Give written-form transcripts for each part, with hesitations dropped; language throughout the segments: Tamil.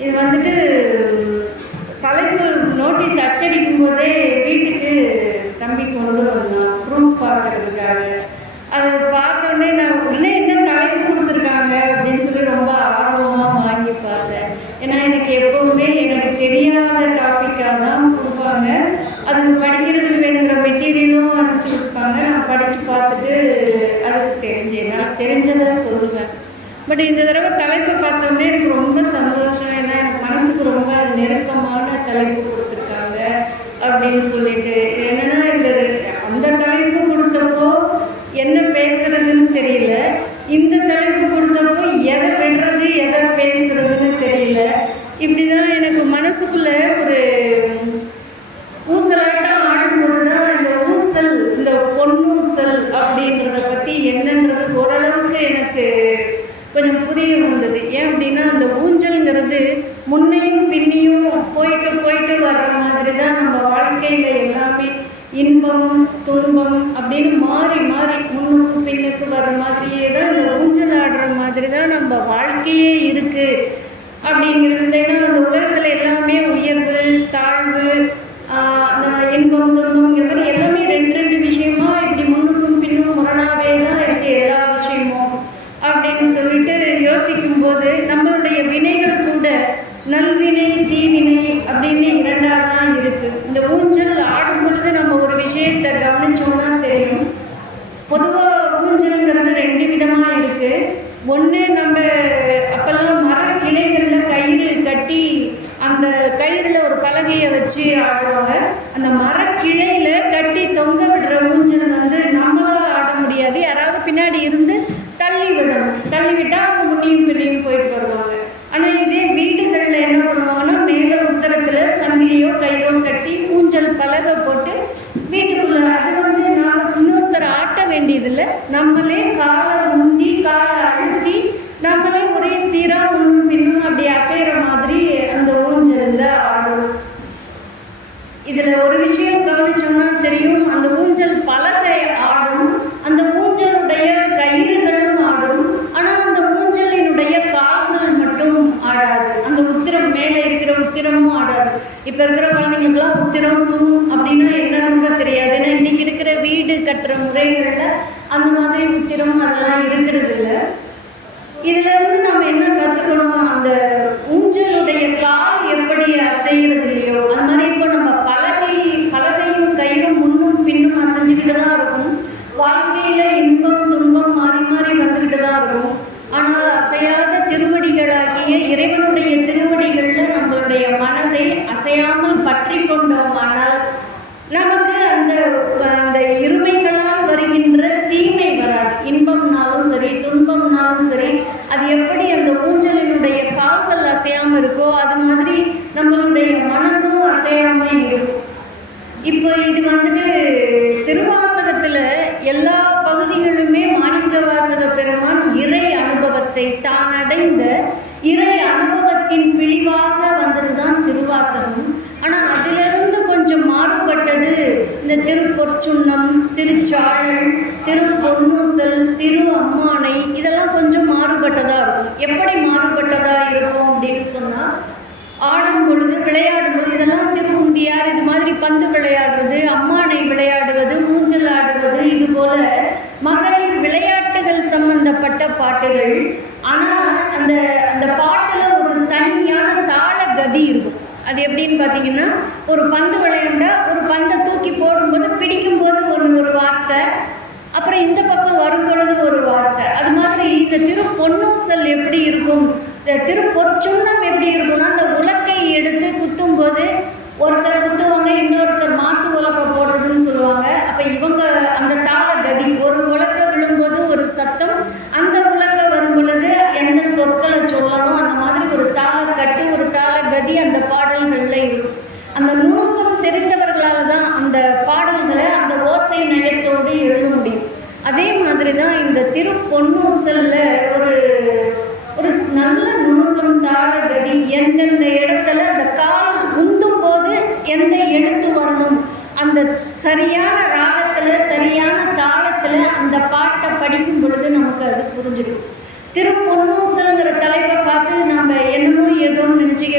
இது வந்துட்டு தலைப்பு நோட்டீஸ் அச்சடிக்கும் போதே வீட்டுக்கு தம்பி கொண்டு வந்தான் ப்ரூஃப் பார்க்கறதுக்காக. அதை பார்த்தோன்னே நான் உடனே என்ன தலைப்பு கொடுத்துருக்காங்க அப்படின்னு சொல்லி ரொம்ப ஆர்வமாக வாங்கி பார்த்தேன். ஏன்னா எனக்கு எப்போவுமே எனக்கு தெரியாத டாப்பிக்காக தான் கொடுப்பாங்க. அதுக்கு படிக்கிறதுக்கு வேணுங்கிற மெட்டீரியலும் அனுப்பிச்சி கொடுப்பாங்க. நான் படித்து பார்த்துட்டு அதுக்கு என்னால் தெரிஞ்சதை சொல்லுவேன். பட் இந்த தடவை தலைப்பு பார்த்தோன்னே எனக்கு ரொம்ப சந்தோஷம். ஏன்னா எனக்கு மனசுக்கு ரொம்ப நெருக்கமான தலைப்பு கொடுத்துருக்காங்க அப்படின்னு சொல்லிட்டு. என்னென்னா இதில் அந்த தலைப்பு கொடுத்தப்போ என்ன பேசுறதுன்னு தெரியல, இந்த தலைப்பு கொடுத்தப்போ எதை விடுறது எதை பேசுறதுன்னு தெரியல. இப்படி தான் எனக்கு மனசுக்குள்ளே ஒரு ஊசலாட்டம் ஆடும்போது தான் இந்த ஊசல், இந்த பொன்னூசல் அப்படின்றத பற்றி என்னன்றது ஓரளவுக்கு எனக்கு கொஞ்சம் புரிய வந்தது. ஏன் அப்படின்னா அந்த ஊஞ்சல்ங்கிறது முன்னையும் பின்னையும் போயிட்டு போயிட்டு வர்ற மாதிரி தான் நம்ம வாழ்க்கையில் எல்லாமே இன்பம் துன்பம் அப்படின்னு மாறி மாறி முன்னுக்கு பின்னுக்கு வர்ற மாதிரியே தான் இந்த ஊஞ்சல் ஆடுற மாதிரி தான் நம்ம வாழ்க்கையே இருக்குது அப்படிங்கிறது. ஏன்னா அந்த உலகத்தில் எல்லாமே உயர்வு தாழ்வு இன்பம் துன்பம்ங்கிற மாதிரி எல்லாமே ரெண்டு விஷயமா இப்படி முன்னுக்கும் பின்னும் முரணாவே தான் இருக்குது எல்லா விஷயமும் அப்படின்னு சொல்லிட்டு யோசிக்கும்போது நம்மளுடைய வினைகள் கூட நல்வினை தீவினை அப்படின்னு இரண்டாக தான் இருக்குது. இந்த ஊஞ்சல் ஆடும் பொழுது நம்ம ஒரு விஷயத்தை கவனிச்சோம்னா தெரியும். பொதுவாக ஊஞ்சலுங்கிறது ரெண்டு விதமாக இருக்குது. ஒன்று, நம்ம அப்போல்லாம் மரக்கிளைகளில் கயிறு கட்டி அந்த கயிறில் ஒரு பலகையை வச்சு ஆடுவாங்க. அந்த மரக்கிளையில் கட்டி தொங்க விடுற ஊஞ்சல் வந்து நம்மளாக ஆட முடியாது, யாராவது பின்னாடி இருந்து தள்ளி விடணும். தள்ளி விட்டால் அவங்க முன்னையும் பின்னையும் போயிட்டு வருவாங்க. ஆனால் இதே வீடுகளில் என்ன பண்ணுவாங்கன்னா மேலே உத்தரத்தில் சங்கிலியோ கயிறோ கட்டி ஊஞ்சல் பலகை போட்டு வீட்டுக்குள்ளே அது வந்து நாம் இன்னொருத்தரை ஆட்ட வேண்டியதில்லை, நம்மளே காலை உந்தி காலை அழுத்தி நம்மளே ஒரே சீராக முன்னும் பின்னும் அப்படி அசைகிற மாதிரி அந்த ஊஞ்சலில் ஆடும். இதில் ஒரு விஷயம் கவனிச்சோம்னா தெரியும், அந்த ஊஞ்சல் பலகை ஆடும், அந்த ஊஞ்சலுடைய கயிறுகளும் ஆடும். ஆனால் அந்த ஊஞ்சலினுடைய கால்கள் மட்டும் ஆடாது. அந்த உத்திரம் மேலே இருக்கிற உத்திரமும் ஆடாது. இப்போ இருக்கிற குழந்தைங்களுக்குலாம் உத்திரம் தூண் அப்படின்னா என்னன்னு தெரியாது. ஏன்னா இன்றைக்கி இருக்கிற வீடு கட்டுற முறைகளில் அந்த மாதிரி உத்திரம் அதெல்லாம் இருக்கிறது இல்லை. இதிலிருந்து நம்ம என்ன கற்றுக்கணும், அந்த ஊஞ்சலுடைய கால் எப்படி அசைகிறது இல்லையோ அது மாதிரி இப்போ நம்ம பலகையும் கயிறும் முன்னும் பின்னும் அசைஞ்சுக்கிட்டு தான் இருக்கும். வாழ்க்கையில் இன்பம் துன்பம் மாறி மாறி வந்துக்கிட்டு தான் இருக்கும். ஆனால் அசையாத திருவடிகளாகிய இறைவனுடைய திருவடிகளில் நம்மளுடைய மனதை அசையாமல் பற்றி கொண்டோமானால் நமக்கு அந்த இருமைகளால் வருகின்ற தீமை வராது. இன்பம்னாலும் சரி துன்பம்னாலும் சரி, அது எப்படி அந்த ஊஞ்சலினுடைய கால்கள் அசையாமல் இருக்கோ அது மாதிரி நம்மளுடைய மனசும் அசையாமல் இருக்கும். இப்போ இது வந்துட்டு திருவாசகத்தில் எல்லா பகுதிகளுமே மாணிக்கவாசக பெருமான் இறை அனுபவத்தை தான் அடைந்த இறை அனுபவத்தின் பிழிவாக வந்தது தான் திருவாசகம். ஆனால் அதிலிருந்து கொஞ்சம் மாறுபட்டது இந்த திருப்பொற்சுன்னம், திருச்சாழல், திருப்பொன்னூசல், திரு அம்மானை, இதெல்லாம் கொஞ்சம் மாறுபட்டதாக இருக்கும். எப்படி மாறுபட்டதாக இருக்கும் அப்படின்னு சொன்னால், ஆடும் பொழுது விளையாடும் பொழுது இதெல்லாம் திருவுந்தியார் இது மாதிரி பந்து விளையாடுறது, அம்மானை விளையாடுவது, ஊஞ்சல் ஆடுவது, இது போல் மகளிர் விளையாட்டுகள் சம்பந்தப்பட்ட பாட்டுகள். ஆனால் அந்த அந்த பாட்டில் ஒரு தனியான தாள கதி இருக்கும். அது எப்படின்னு பார்த்தீங்கன்னா, ஒரு பந்து விளையாண்டா ஒரு பந்தை தூக்கி போடும்போது பிடிக்கும்போது ஒரு வார்த்தை, அப்புறம் இந்த பக்கம் வரும்பொழுது ஒரு வார்த்தை. அது மாதிரி இந்த திருப்பொன்னூசல் எப்படி இருக்கும், திருப்பொற்சுன்னம் எப்படி இருக்கும்னா, அந்த உலக்கை எடுத்து குத்தும்போது ஒருத்தர் குத்துவாங்க, இன்னொருத்தர் மாற்று உலக்கை போடுறதுன்னு சொல்லுவாங்க. அப்போ இவங்க அந்த தாள கதி, ஒரு உலக்கை விழும்போது ஒரு சத்தம், அந்த உலக்கை வரும் பொழுது எந்த சொற்களை சொல்லணும், அந்த மாதிரி ஒரு தாள கட்டு ஒரு தாள கதி அந்த பாடல்களில் இருக்கும். அந்த நுணுக்கம் தெரிந்தவர்களால் தான் அந்த பாடல்களை அந்த ஓசை நயத்தோடு எழுத முடியும். அதே மாதிரி தான் இந்த திருப்பொன்னூசலில் ஒரு நல்ல நுணுக்கம் தாள கதி, எந்தெந்த இடத்துல அந்த கால் உந்தும் போது எந்த எழுத்து வரணும், அந்த சரியான ராகத்தில் சரியான தாளத்தில் அந்த பாட்டை படிக்கும் பொழுது நமக்கு அது புரிஞ்சிடும். திருப்பொன்னூசல்ங்கிற தலைப்பை பார்த்து நம்ம என்னமோ ஏதோன்னு நினச்சிக்க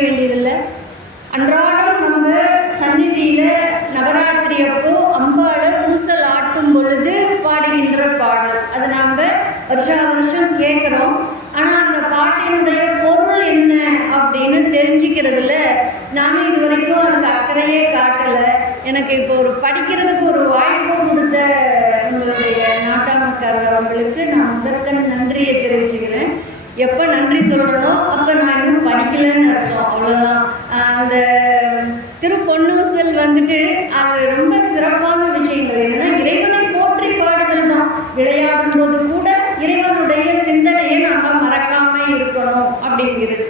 வருஷம் கேட்குறோம். ஆனால் அந்த பாட்டினுடைய பொருள் என்ன அப்படின்னு தெரிஞ்சுக்கிறதுல நானும் இது வரைக்கும் அதுக்கு அக்கறையே காட்டலை. எனக்கு இப்போ ஒரு படிக்கிறதுக்கு ஒரு வாய்ப்பு கொடுத்த உங்களுடைய நாட்டாமக்காரர் அவங்களுக்கு நான் முதற்கண் நன்றியை தெரிவிச்சுக்கிறேன். எப்போ நன்றி சொல்கிறனோ அப்போ நான் இன்னும் படிக்கலைன்னு அர்த்தம், அவ்வளோதான். அந்த திருப்பொன்னூசல் வந்துட்டு அது ரொம்ப சிறப்பான விஷயங்கள் என்னென்னா இறைவனை போற்றி பாடுதல் தான். விளையாடும் போது கூட இறைவனுடைய சிந்தனையை நம்ம மறக்காமல் இருக்கணும் அப்படிங்கிறது.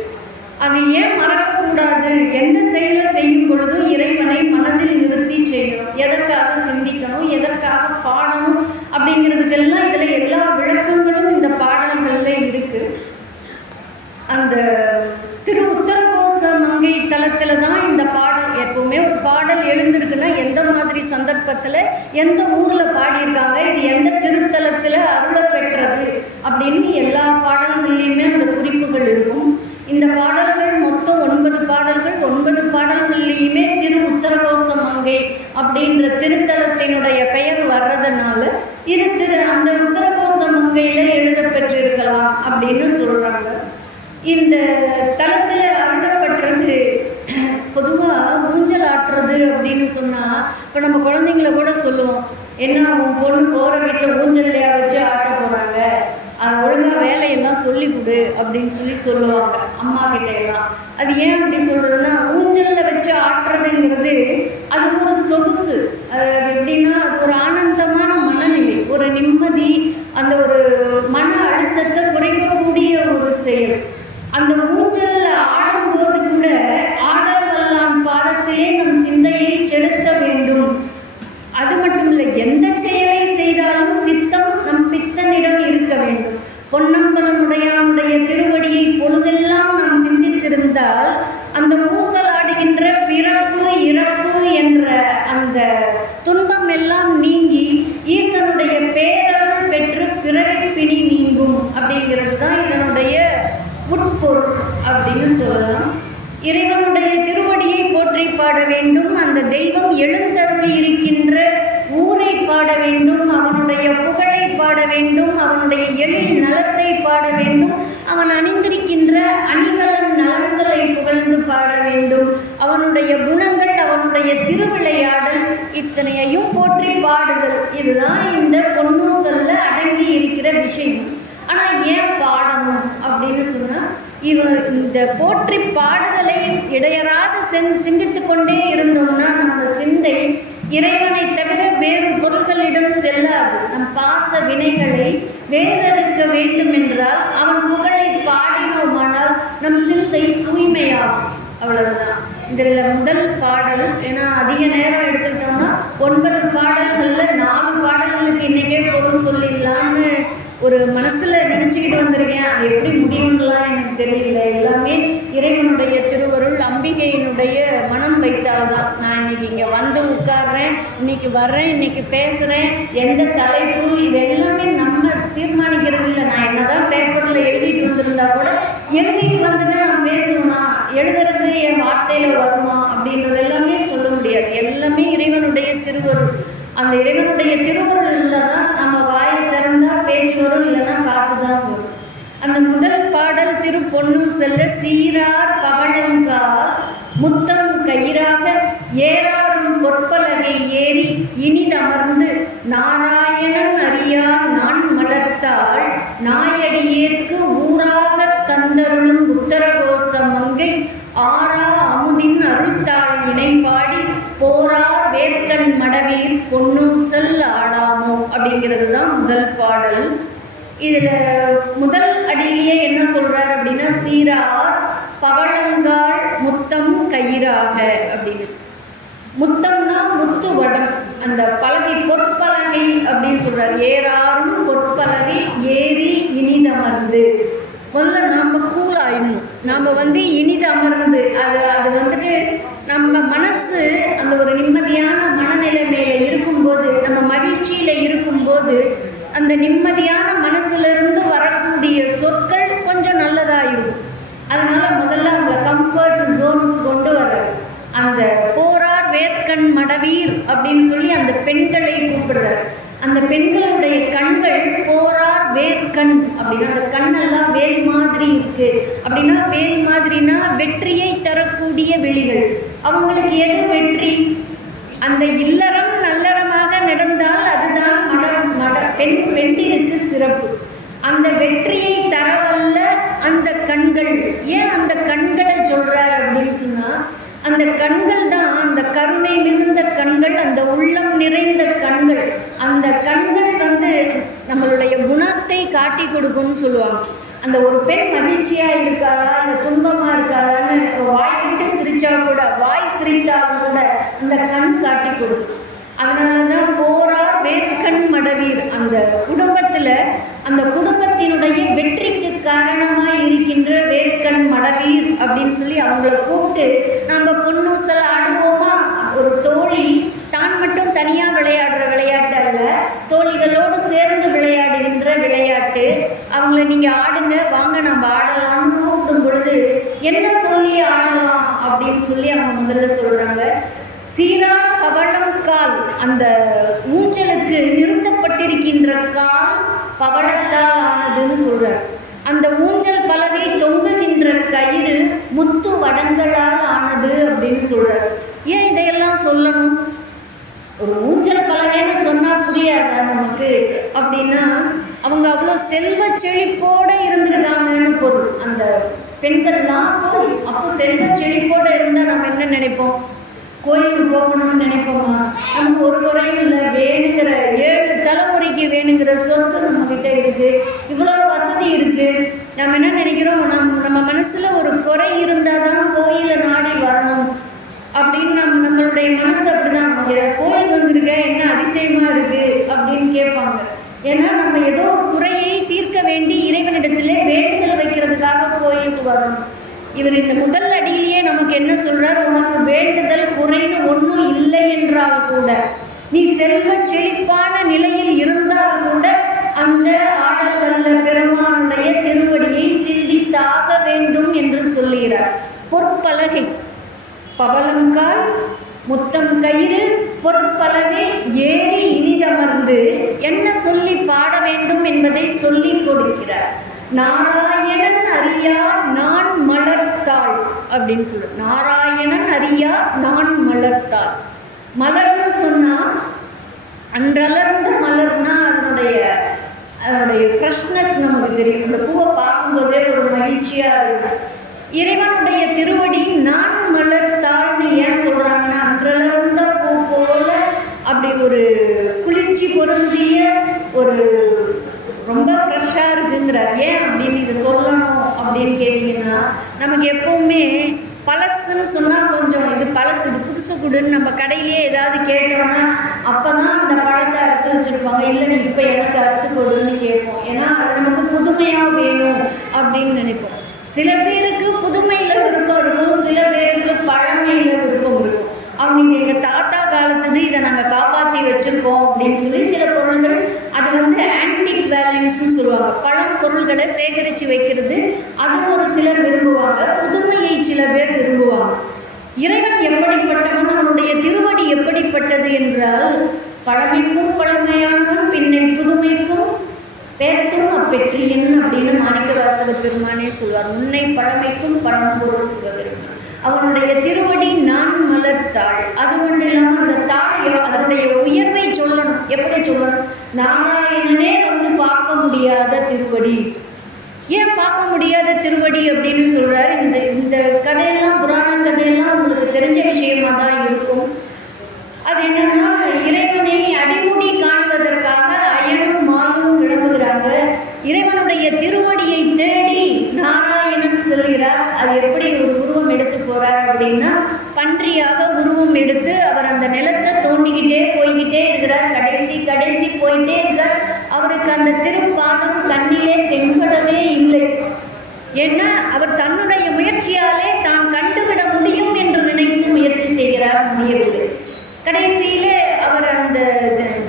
அது ஏன் மறக்கக்கூடாது? எந்த செயலை செய்யும் பொழுதும் இறைவனை மனதில் நிறுத்தி செய்யணும். எதற்காக சிந்திக்கணும், எதற்காக பாடணும் அப்படிங்கிறதுக்கெல்லாம் இதில் எல்லா விளக்கங்களும் இந்த பாடல்களில் இருக்குது. அந்த திரு உத்தரகோச மங்கை தலத்தில் தான் இந்த பாடல். எப்போவுமே ஒரு பாடல் எழுந்திருக்குன்னா எந்த மாதிரி சந்தர்ப்பத்தில் எந்த ஊரில் பாடியிருக்காங்க, இது எந்த திருத்தலத்தில் அருள பெற்றது அப்படின்னு எல்லா பாடல்கள்லேயுமே அந்த குறிப்புகள் இருக்கும். இந்த பாடல்கள் மொத்தம் 9 பாடல்கள். 9 பாடல்கள்லேயுமே திரு உத்தரகோச மங்கை அப்படின்ற திருத்தலத்தினுடைய பெயர் வர்றதுனால இது அந்த உத்தரகோச மங்கையில் எழுதப்பெற்றிருக்கலாம் அப்படின்னு சொல்கிறாங்க. இந்த தலத்தில் அருளப்பட்டது பொதுவாக ஊஞ்சல் ஆட்டுறது அப்படின்னு சொன்னால், இப்போ நம்ம குழந்தைங்கள கூட சொல்லுவோம், என்ன உன் பொண்ணு போகிற வீட்டில் ஊஞ்சல்லையா வச்சு ஆட்ட போகிறாங்க, அது ஒழுங்காக வேலையெல்லாம் சொல்லி கொடு அப்படின்னு சொல்லுவாங்க அம்மா கிட்ட எல்லாம். அது ஏன் அப்படி சொல்கிறதுன்னா, ஊஞ்சலில் வச்சு ஆட்டுறதுங்கிறது அது ஒரு சொகுசு. அது எப்படின்னா அது ஒரு ஆனந்தமான மனநிலை, ஒரு நிம்மதி, அந்த ஒரு மன அழுத்தத்தை குறைக்கக்கூடிய ஒரு செயல். அந்த ஊஞ்சலில் ஆடும்போது கூட ஆடல் வல்லான் பாதத்திலே நம் சிந்தையை செலுத்த வேண்டும். அது மட்டும் இல்லை, எந்த செயலை செய்தாலும் சித்தம் நம் பித்தனிடம் இருக்க வேண்டும். பொன்னம்பலமுடையானுடைய திருவடியை பொழுதெல்லாம் நாம் சிந்தித்திருந்தால் அந்த ஊசலாடுகின்ற பிறப்பு இறப்பு என்ற அந்த துன்பம் எல்லாம் நீங்கி ஈசனுடைய பேரருள் பெற்று பிறவி பிணி நீங்கும் அப்படிங்கிறது தான் இதனுடைய உட்பொருள் அப்படின்னு சொல்லலாம். இறைவனுடைய திருவடியை போற்றி பாட வேண்டும், அந்த தெய்வம் எழுந்தருளி இருக்கின்ற ஊரை பாட வேண்டும், அவனுடைய புகழை பாட வேண்டும், அவனுடைய எழில் நலத்தை பாட வேண்டும், அவன் அணிந்திருக்கின்ற அணிகலன் நலன்களை புகழ்ந்து பாட வேண்டும், அவனுடைய குணங்கள், அவனுடைய திருவிளையாடல் இத்தனையையும் போற்றி பாடுதல். இதுதான் இந்த பொன்னூசல்ல அடங்கி இருக்கிற விஷயம். ஆனால் ஏன் பாடணும் அப்படின்னு சொன்னால், இவர் இந்த போற்றி பாடுதலை இடையறாத சிந்தித்து கொண்டே இருந்தோம்னா நம்ம சிந்தை இறைவனை தவிர வேறு பொருள்களிடம் செல்லாது. நம் பாச வினைகளை வேறறுக்க வேண்டும் என்றால் அவன் புகழை பாடினோமானால் நம் சிந்தை தூய்மையாகும். அவ்வளவுதான். இதில் முதல் பாடல், ஏன்னா அதிக நேரம் எடுத்துக்கிட்டோம்னா 9 பாடல்களில் 4 பாடல்களுக்கு இன்றைக்கே பொருள் சொல்லிடலான்னு ஒரு மனசில் நினச்சிக்கிட்டு வந்திருக்கேன். அது எப்படி முடியும்லாம் எனக்கு தெரியல. எல்லாமே இறைவனுடைய திருவருள், அம்பிகையினுடைய மனம் வைத்தால்தான். நான் இன்றைக்கி இங்கே வந்து உட்கார்றேன், இன்றைக்கி வர்றேன், இன்றைக்கி பேசுகிறேன், எந்த தலைப்பு இது எல்லாமே நம்ம தீர்மானிக்கிறது இல்லை. நான் என்ன தான் பேப்பரில் எழுதிட்டு வந்திருந்தா கூட எழுதிட்டு வந்ததை நான் பேசணுமா, எழுதுறது என் வார்த்தையில் வருமா அப்படின்றது எல்லாமே சொல்ல முடியாது. எல்லாமே இறைவனுடைய திருவருள். அந்த இறைவனுடைய திருவருள் இருந்தால் தான் நம்ம வாயை திறந்தால் பேச்சு வரும், இல்லைன்னா காற்று தான் வரும். அந்த முதல் பாடல் திரு பொன்னூசல்ல சீரார் பவளங்கா முத்தம் கயிறாக ஏறாரும் பொற்பலகை ஏறி இனிதமர்ந்து நாராயணன் அறியா நான் மலர்த்தாள் நாயடியேற்கு ஊராக தந்தருளும் உத்தரகோச மங்கை ஆரா அமுதின் அருள்தாள் இணைபாடி போரார் வேர்க்கண் மடவீர் பொன்னூசல் ஆடாமோ அப்படிங்கிறது தான் முதல் பாடல். இதில் முதல் அடியிலேயே என்ன சொல்கிறார் அப்படின்னா, சீரார் பவளங்காள் முத்தம் கயிறாக அப்படின்னு. முத்தம்னா முத்து வடம், அந்த பலகை பொற்பலகை அப்படின்னு சொல்கிறார். ஏறாரும் பொற்பலகை ஏறி இனிதமர்ந்து. முதல்ல நாம் கூலாயிடணும், நாம் இனிதமர்ந்து அது வந்துட்டு நம்ம மனசு அந்த ஒரு நிம்மதியான மனநிலைமையில் இருக்கும்போது, நம்ம மகிழ்ச்சியில் இருக்கும்போது அந்த நிம்மதியான மனசுலேருந்து வரக்கூடிய சொற்கள் கொஞ்சம் நல்லதாக இருக்கும். அதனால் முதல்ல அவங்க கம்ஃபர்ட் ஜோனுக்கு கொண்டு வர்றாரு. அந்த போரார் வேர்க்கண் மடவீர் அப்படின்னு சொல்லி அந்த பெண்களை கூப்பிடுறார். அந்த பெண்களுடைய கண்கள் போரார் வேர்கண் அப்படின்னா அந்த கண்ணெல்லாம் வேல் மாதிரி இருக்கு. அப்படின்னா வேல் மாதிரினா வெற்றியை தரக்கூடிய விழிகள். அவங்களுக்கு எது வெற்றி? அந்த இல்லறம் நல்லறமாக நடந்தால் அதுதான் பெண்டிற்கு சிறப்பு. அந்த வெற்றியை தரவல்ல அந்த கண்கள். ஏன் அந்த கண்களை சொல்றார் அப்படின்னு சொன்னா, அந்த கண்கள் தான் அந்த கருணை மிகுந்த கண்கள், அந்த உள்ளம் நிறைந்த கண்கள். அந்த கண்கள் நம்மளுடைய குணத்தை காட்டி கொடுக்கும்னு சொல்லுவாங்க. அந்த ஒரு பெண் மகிழ்ச்சியா இருக்காளா இல்லை துன்பமா இருக்காளான்னு வாய் விட்டு சிரிச்சா கூட, வாய் சிரித்தாலும் கூட அந்த கண் காட்டி கொடுக்கும். அதனால தான் போரார் வேர்கண் மடவீர். அந்த குடும்பத்தில் அந்த குடும்பத்தினுடைய வெற்றிக்கு காரணமாக இருக்கின்ற வேர்கண் மடவீர் அப்படின்னு சொல்லி அவங்கள கூப்பிட்டு நம்ம பொன்னூசல் ஆடுவோமா. ஒரு தோழி தான் மட்டும் தனியாக விளையாடுற விளையாட்டு அல்ல, தோழிகளோடு சேர்ந்து விளையாடுகின்ற விளையாட்டு. அவங்கள நீங்கள் ஆடுங்க, வாங்க நம்ம ஆடலாம்னு கூப்பிடும் பொழுது என்ன சொல்லி ஆடலாம் அப்படின்னு சொல்லி அவங்க முதல்ல சொல்கிறாங்க. சீரார் பவளம் கால். அந்த ஊஞ்சலுக்கு நிறுத்தப்பட்டிருக்கின்ற கால் பவளத்தால் ஆனதுன்னு சொல்கிறார். அந்த ஊஞ்சல் பலகை தொங்குகின்ற கயிறு முத்து வடங்களால் ஆனது அப்படின்னு சொல்கிறார். ஏன் இதையெல்லாம் சொல்லணும்? ஒரு ஊஞ்சல் பலகைன்னு சொன்னால் புரியாதா நமக்கு? அப்படின்னா அவங்க அவ்வளோ செல்வ செழிப்போடு இருந்திருக்காங்கன்னு பொருள். அந்த பெண்கள்லாம் அப்போ செல்வ செழிப்போடு இருந்தால் நம்ம என்ன நினைப்போம்? கோயிலுக்கு போகணும்னு நினைப்போமா? நமக்கு ஒரு குறையும் இல்லை, வேணுங்கிற 7 தலைமுறைக்கு வேணுங்கிற சொத்து நம்மக்கிட்ட இருக்குது, இவ்வளோ வசதி இருக்குது. நம்ம என்ன நினைக்கிறோம்? நம்ம மனசில் ஒரு குறை இருந்தால் தான் கோயிலை நாடி வரணும் அப்படின்னு நம்மளுடைய மனசு அப்படிதான். நமக்கு கோயில் வந்திருக்க என்ன அதிசயமாக இருக்குது அப்படின்னு கேட்பாங்க. ஏன்னா நம்ம ஏதோ ஒரு குறையை தீர்க்க வேண்டி இறைவனிடத்துல வேண்டுதல் வைக்கிறதுக்காக கோயிலுக்கு வரணும். இவர் இந்த முதல் அடியிலேயே நமக்கு என்ன சொல்றார்? உனக்கு வேண்டுதல் குறைன்னு ஒன்றும் இல்லை என்றால் கூட, நீ செல்வ செழிப்பான நிலையில் இருந்தால் கூட அந்த ஆடல் வல்ல பெருமானுடைய திருவடியை சிந்தித்தாக வேண்டும் என்று சொல்லுகிறார். பொற்பலகை, பவளங்கால், முத்தம் கயிறு, பொற்பலகை ஏறி இனிதமர்ந்து என்ன சொல்லி பாட வேண்டும் என்பதை சொல்லி கொடுக்கிறார். நாராயணன் அறியா நான் மலர்த்தாள் அப்படின்னு சொல்ற. நாராயணன் அறியா நான் மலர்த்தாள். மலர்னு சொன்னா அன்றலர்ந்த மலர்னா அதனுடைய ஃப்ரெஷ்னஸ் நமக்கு தெரியும். அந்த பூவை பார்க்கும்போதே ஒரு மகிழ்ச்சியாக இருக்கும். இறைவனுடைய திருவடி நான் மலர்த்தாள்னு ஏன் சொல்கிறாங்கன்னா, அன்றலர்ந்த பூ போல அப்படி ஒரு குளிர்ச்சி பொருந்திய ஒரு ரொம்ப ஃப்ரெஷ்ஷாக இருக்குங்கிறார். ஏன் அப்படின்னு இதை சொல்லணும் அப்படின்னு கேட்டிங்கன்னா, நமக்கு எப்போவுமே பழசுன்னு சொன்னால் கொஞ்சம் இது பழசு, இது புதுசு கொடுன்னு நம்ம கடையிலே ஏதாவது கேட்டோம்னா அப்போ தான் அந்த பழத்தை அறுத்து வச்சுருப்பாங்க. இல்லை நீ இப்போ எனக்கு அறுத்து கொடுன்னு கேட்போம். ஏன்னா அது நமக்கு புதுமையாக வேணும் அப்படின்னு நினைப்போம். சில பேருக்கு புதுமையில் விருப்பம் இருக்கும், சில பேருக்கு பழமையில் விருப்பம் இருக்கும். அவங்க இது எங்கள் தாத்தா காலத்துது, இதை நாங்கள் காப்பாற்றி வச்சுருக்கோம் அப்படின்னு சொல்லி சில பொருள்கள், அது ஆன்டிக் வேல்யூஸ்னு சொல்லுவாங்க. பழம் பொருள்களை சேகரித்து வைக்கிறது, அது ஒரு சிலர் விரும்புவாங்க. புதுமையை சில பேர் விரும்புவாங்க. இறைவன் எப்படிப்பட்டவன், அவனுடைய திருவடி எப்படிப்பட்டது என்றால், பழமைக்கும் பழமையானவன், பின்னை புதுமைக்கும் பேர்த்தும் அப்பெற்றியன் அப்படின்னு மாணிக்கவாசக பெருமானே சொல்வார். உன்னை பழமைக்கும் பழம்பொருள் சிவபெருமான். அவனுடைய திருவடி நான் மலர்த்தாள். அது மட்டும் இல்லாமல் அந்த தாழ் அதனுடைய உயர்வை சொல்லணும். எப்படி சொல்லணும்? நாராயணனே பார்க்க முடியாத திருவடி. ஏன் பார்க்க முடியாத திருவடி அப்படின்னு சொல்கிறார். இந்த கதையெல்லாம், புராண கதையெல்லாம் உங்களுக்கு தெரிஞ்ச விஷயமா தான் இருக்கும். அது என்னன்னா, இறைவனை அடிமுடி காணுவதற்காக அயனும் மாலும் கிளம்புகிறாங்க. இறைவனுடைய திருவடியை தேடி நாராயணன் செல்கிறார். அது எப்படி ஒரு உருவம் எடுத்து போகிறார் அப்படின்னா, பன்றியாக உருவம் எடுத்து அவர் அந்த நிலத்தை தோண்டிக்கிட்டே போய்கிட்டே இருக்கிறார். கடைசி போயிட்டே இருக்கார். அவருக்கு அந்த திருப்பாதம் கண்ணிலே தென்படவே இல்லை. ஏன்னா அவர் தன்னுடைய முயற்சியாலே தான் கண்டுவிட முடியும் என்று நினைத்து முயற்சி செய்கிறார், முடியவில்லை. கடைசியிலே அவர் அந்த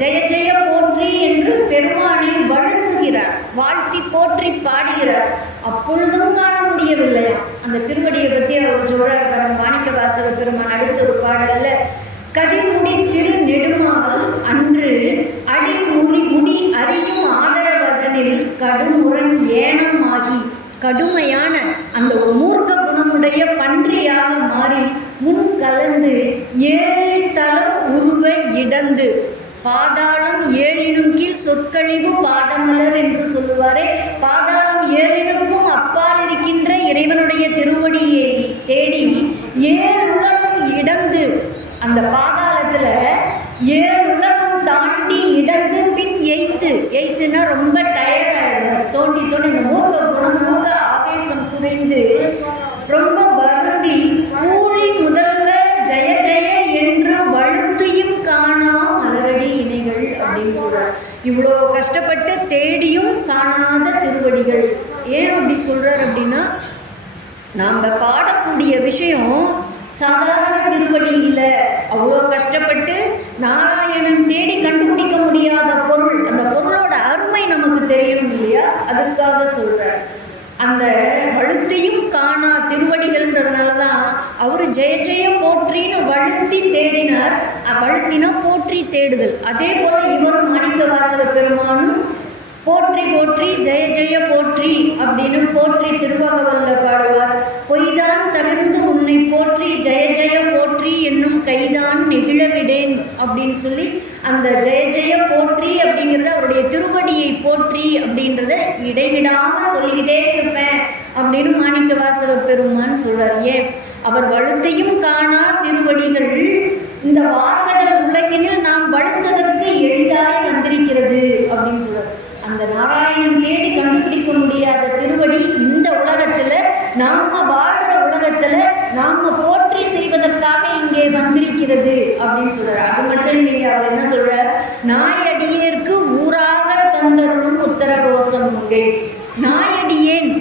ஜெய ஜெய போற்றி என்று பெருமானை வாழ்த்துகிறார், வாழ்த்தி போற்றி பாடுகிறார். அப்பொழுதும் காண முடியவில்லையா? அந்த திருவடியை பற்றி அவர் சொல்கிறார். மாணிக்க வாசக பெருமான் அடுத்த ஒரு பாடல்ல, கதிர்முடி திரு நெடுமால் அன்று முடி அறியும் ஆதரவதனில் கடுமுரண் ஏனம் ஆகி கடுமையான அந்த ஒரு மூர்க்க குணமுடைய பன்றியாக மாறி முன் கலந்து 7 தலம் உருவ இடந்து பாதாளம் 7னும் கீழ் சொற்கழிவு பாதமலர் என்று சொல்லுவாரே. பாதாளம் 7னுக்கும் அப்பால் இருக்கின்ற இறைவனுடைய திருவடியை தேடி 7 உலகம் இடந்து அந்த பாதாளத்தில் 7 உலகம் தாண்டி இடந்து பின் எய்த்துனா ரொம்ப டயர்டாகிடும். தோண்டி இந்த மூக்க குணம் மூக்க ஆவேசம் குறைந்து ரொம்ப வருந்தி கூலி முதல்வ ஜெய ஜெய என்று வழுத்தையும் காணா மலரடி இணைகள் அப்படின்னு சொல்கிறார். இவ்வளோ கஷ்டப்பட்டு தேடியும் காணாத திருவடிகள். ஏன் அப்படி சொல்கிறார் அப்படின்னா, நாம் பாடக்கூடிய விஷயம் சாதாரண திருவடி இல்லை. அவ்வளோ கஷ்டப்பட்டு நாராயணன் தேடி கண்டுபிடிக்க முடியாத பொருள், அந்த பொருளோட அருமை நமக்கு தெரியணும் இல்லையா, அதுக்காக சொல்கிறார். அந்த வழுத்தையும் காணா திருவடிகள்ன்றதுனால தான் அவர் ஜெய ஜெய போற்றின்னு வழுத்தி தேடினார். வழுத்தினா போற்றி தேடுதல். அதே போல் இவரும் மாணிக்கவாசக பெருமானும் போற்றி போற்றி ஜெய ஜெய போற்றி அப்படின்னு போற்றி திருவகவல்ல பாடுவார். பொய்தான் தவிர்ந்து உன்னை போற்றி ஜெய ஜெய போற்றி என்னும் கைதான் நெகிழவிடேன் அப்படின்னு சொல்லி அந்த ஜெய ஜெய போற்றி அப்படிங்கிறத அவருடைய திருவடியை போற்றி அப்படின்றத இடைவிடாமல் சொல்லிக்கிட்டே இருப்பேன் அப்படின்னு மாணிக்கவாசக பெருமான் சொல்கிறார். ஏன் அவர் வழுத்தையும் காணா திருவடிகள் இந்த வார்கடல் உலகினில் நாம் வழுத்ததற்கு எளிதாய் வந்திருக்கிறது அப்படின்னு சொல்கிறார். அந்த நாராயணன் தேடி கண்டுபிடிக்க முடியாத திருவடி இந்த உலகத்தில், நாம் வாழ்கிற உலகத்தில் நாம் போற்றி செய்வதற்காக இங்கே வந்திருக்கிறது அப்படின்னு சொல்கிறார். அது மட்டும் இல்லைங்க, அவர் என்ன சொல்கிறார், நாயடியேற்கு ஊராக தந்தருளும் உத்தரகோசம் இங்கே. நாயடியேன்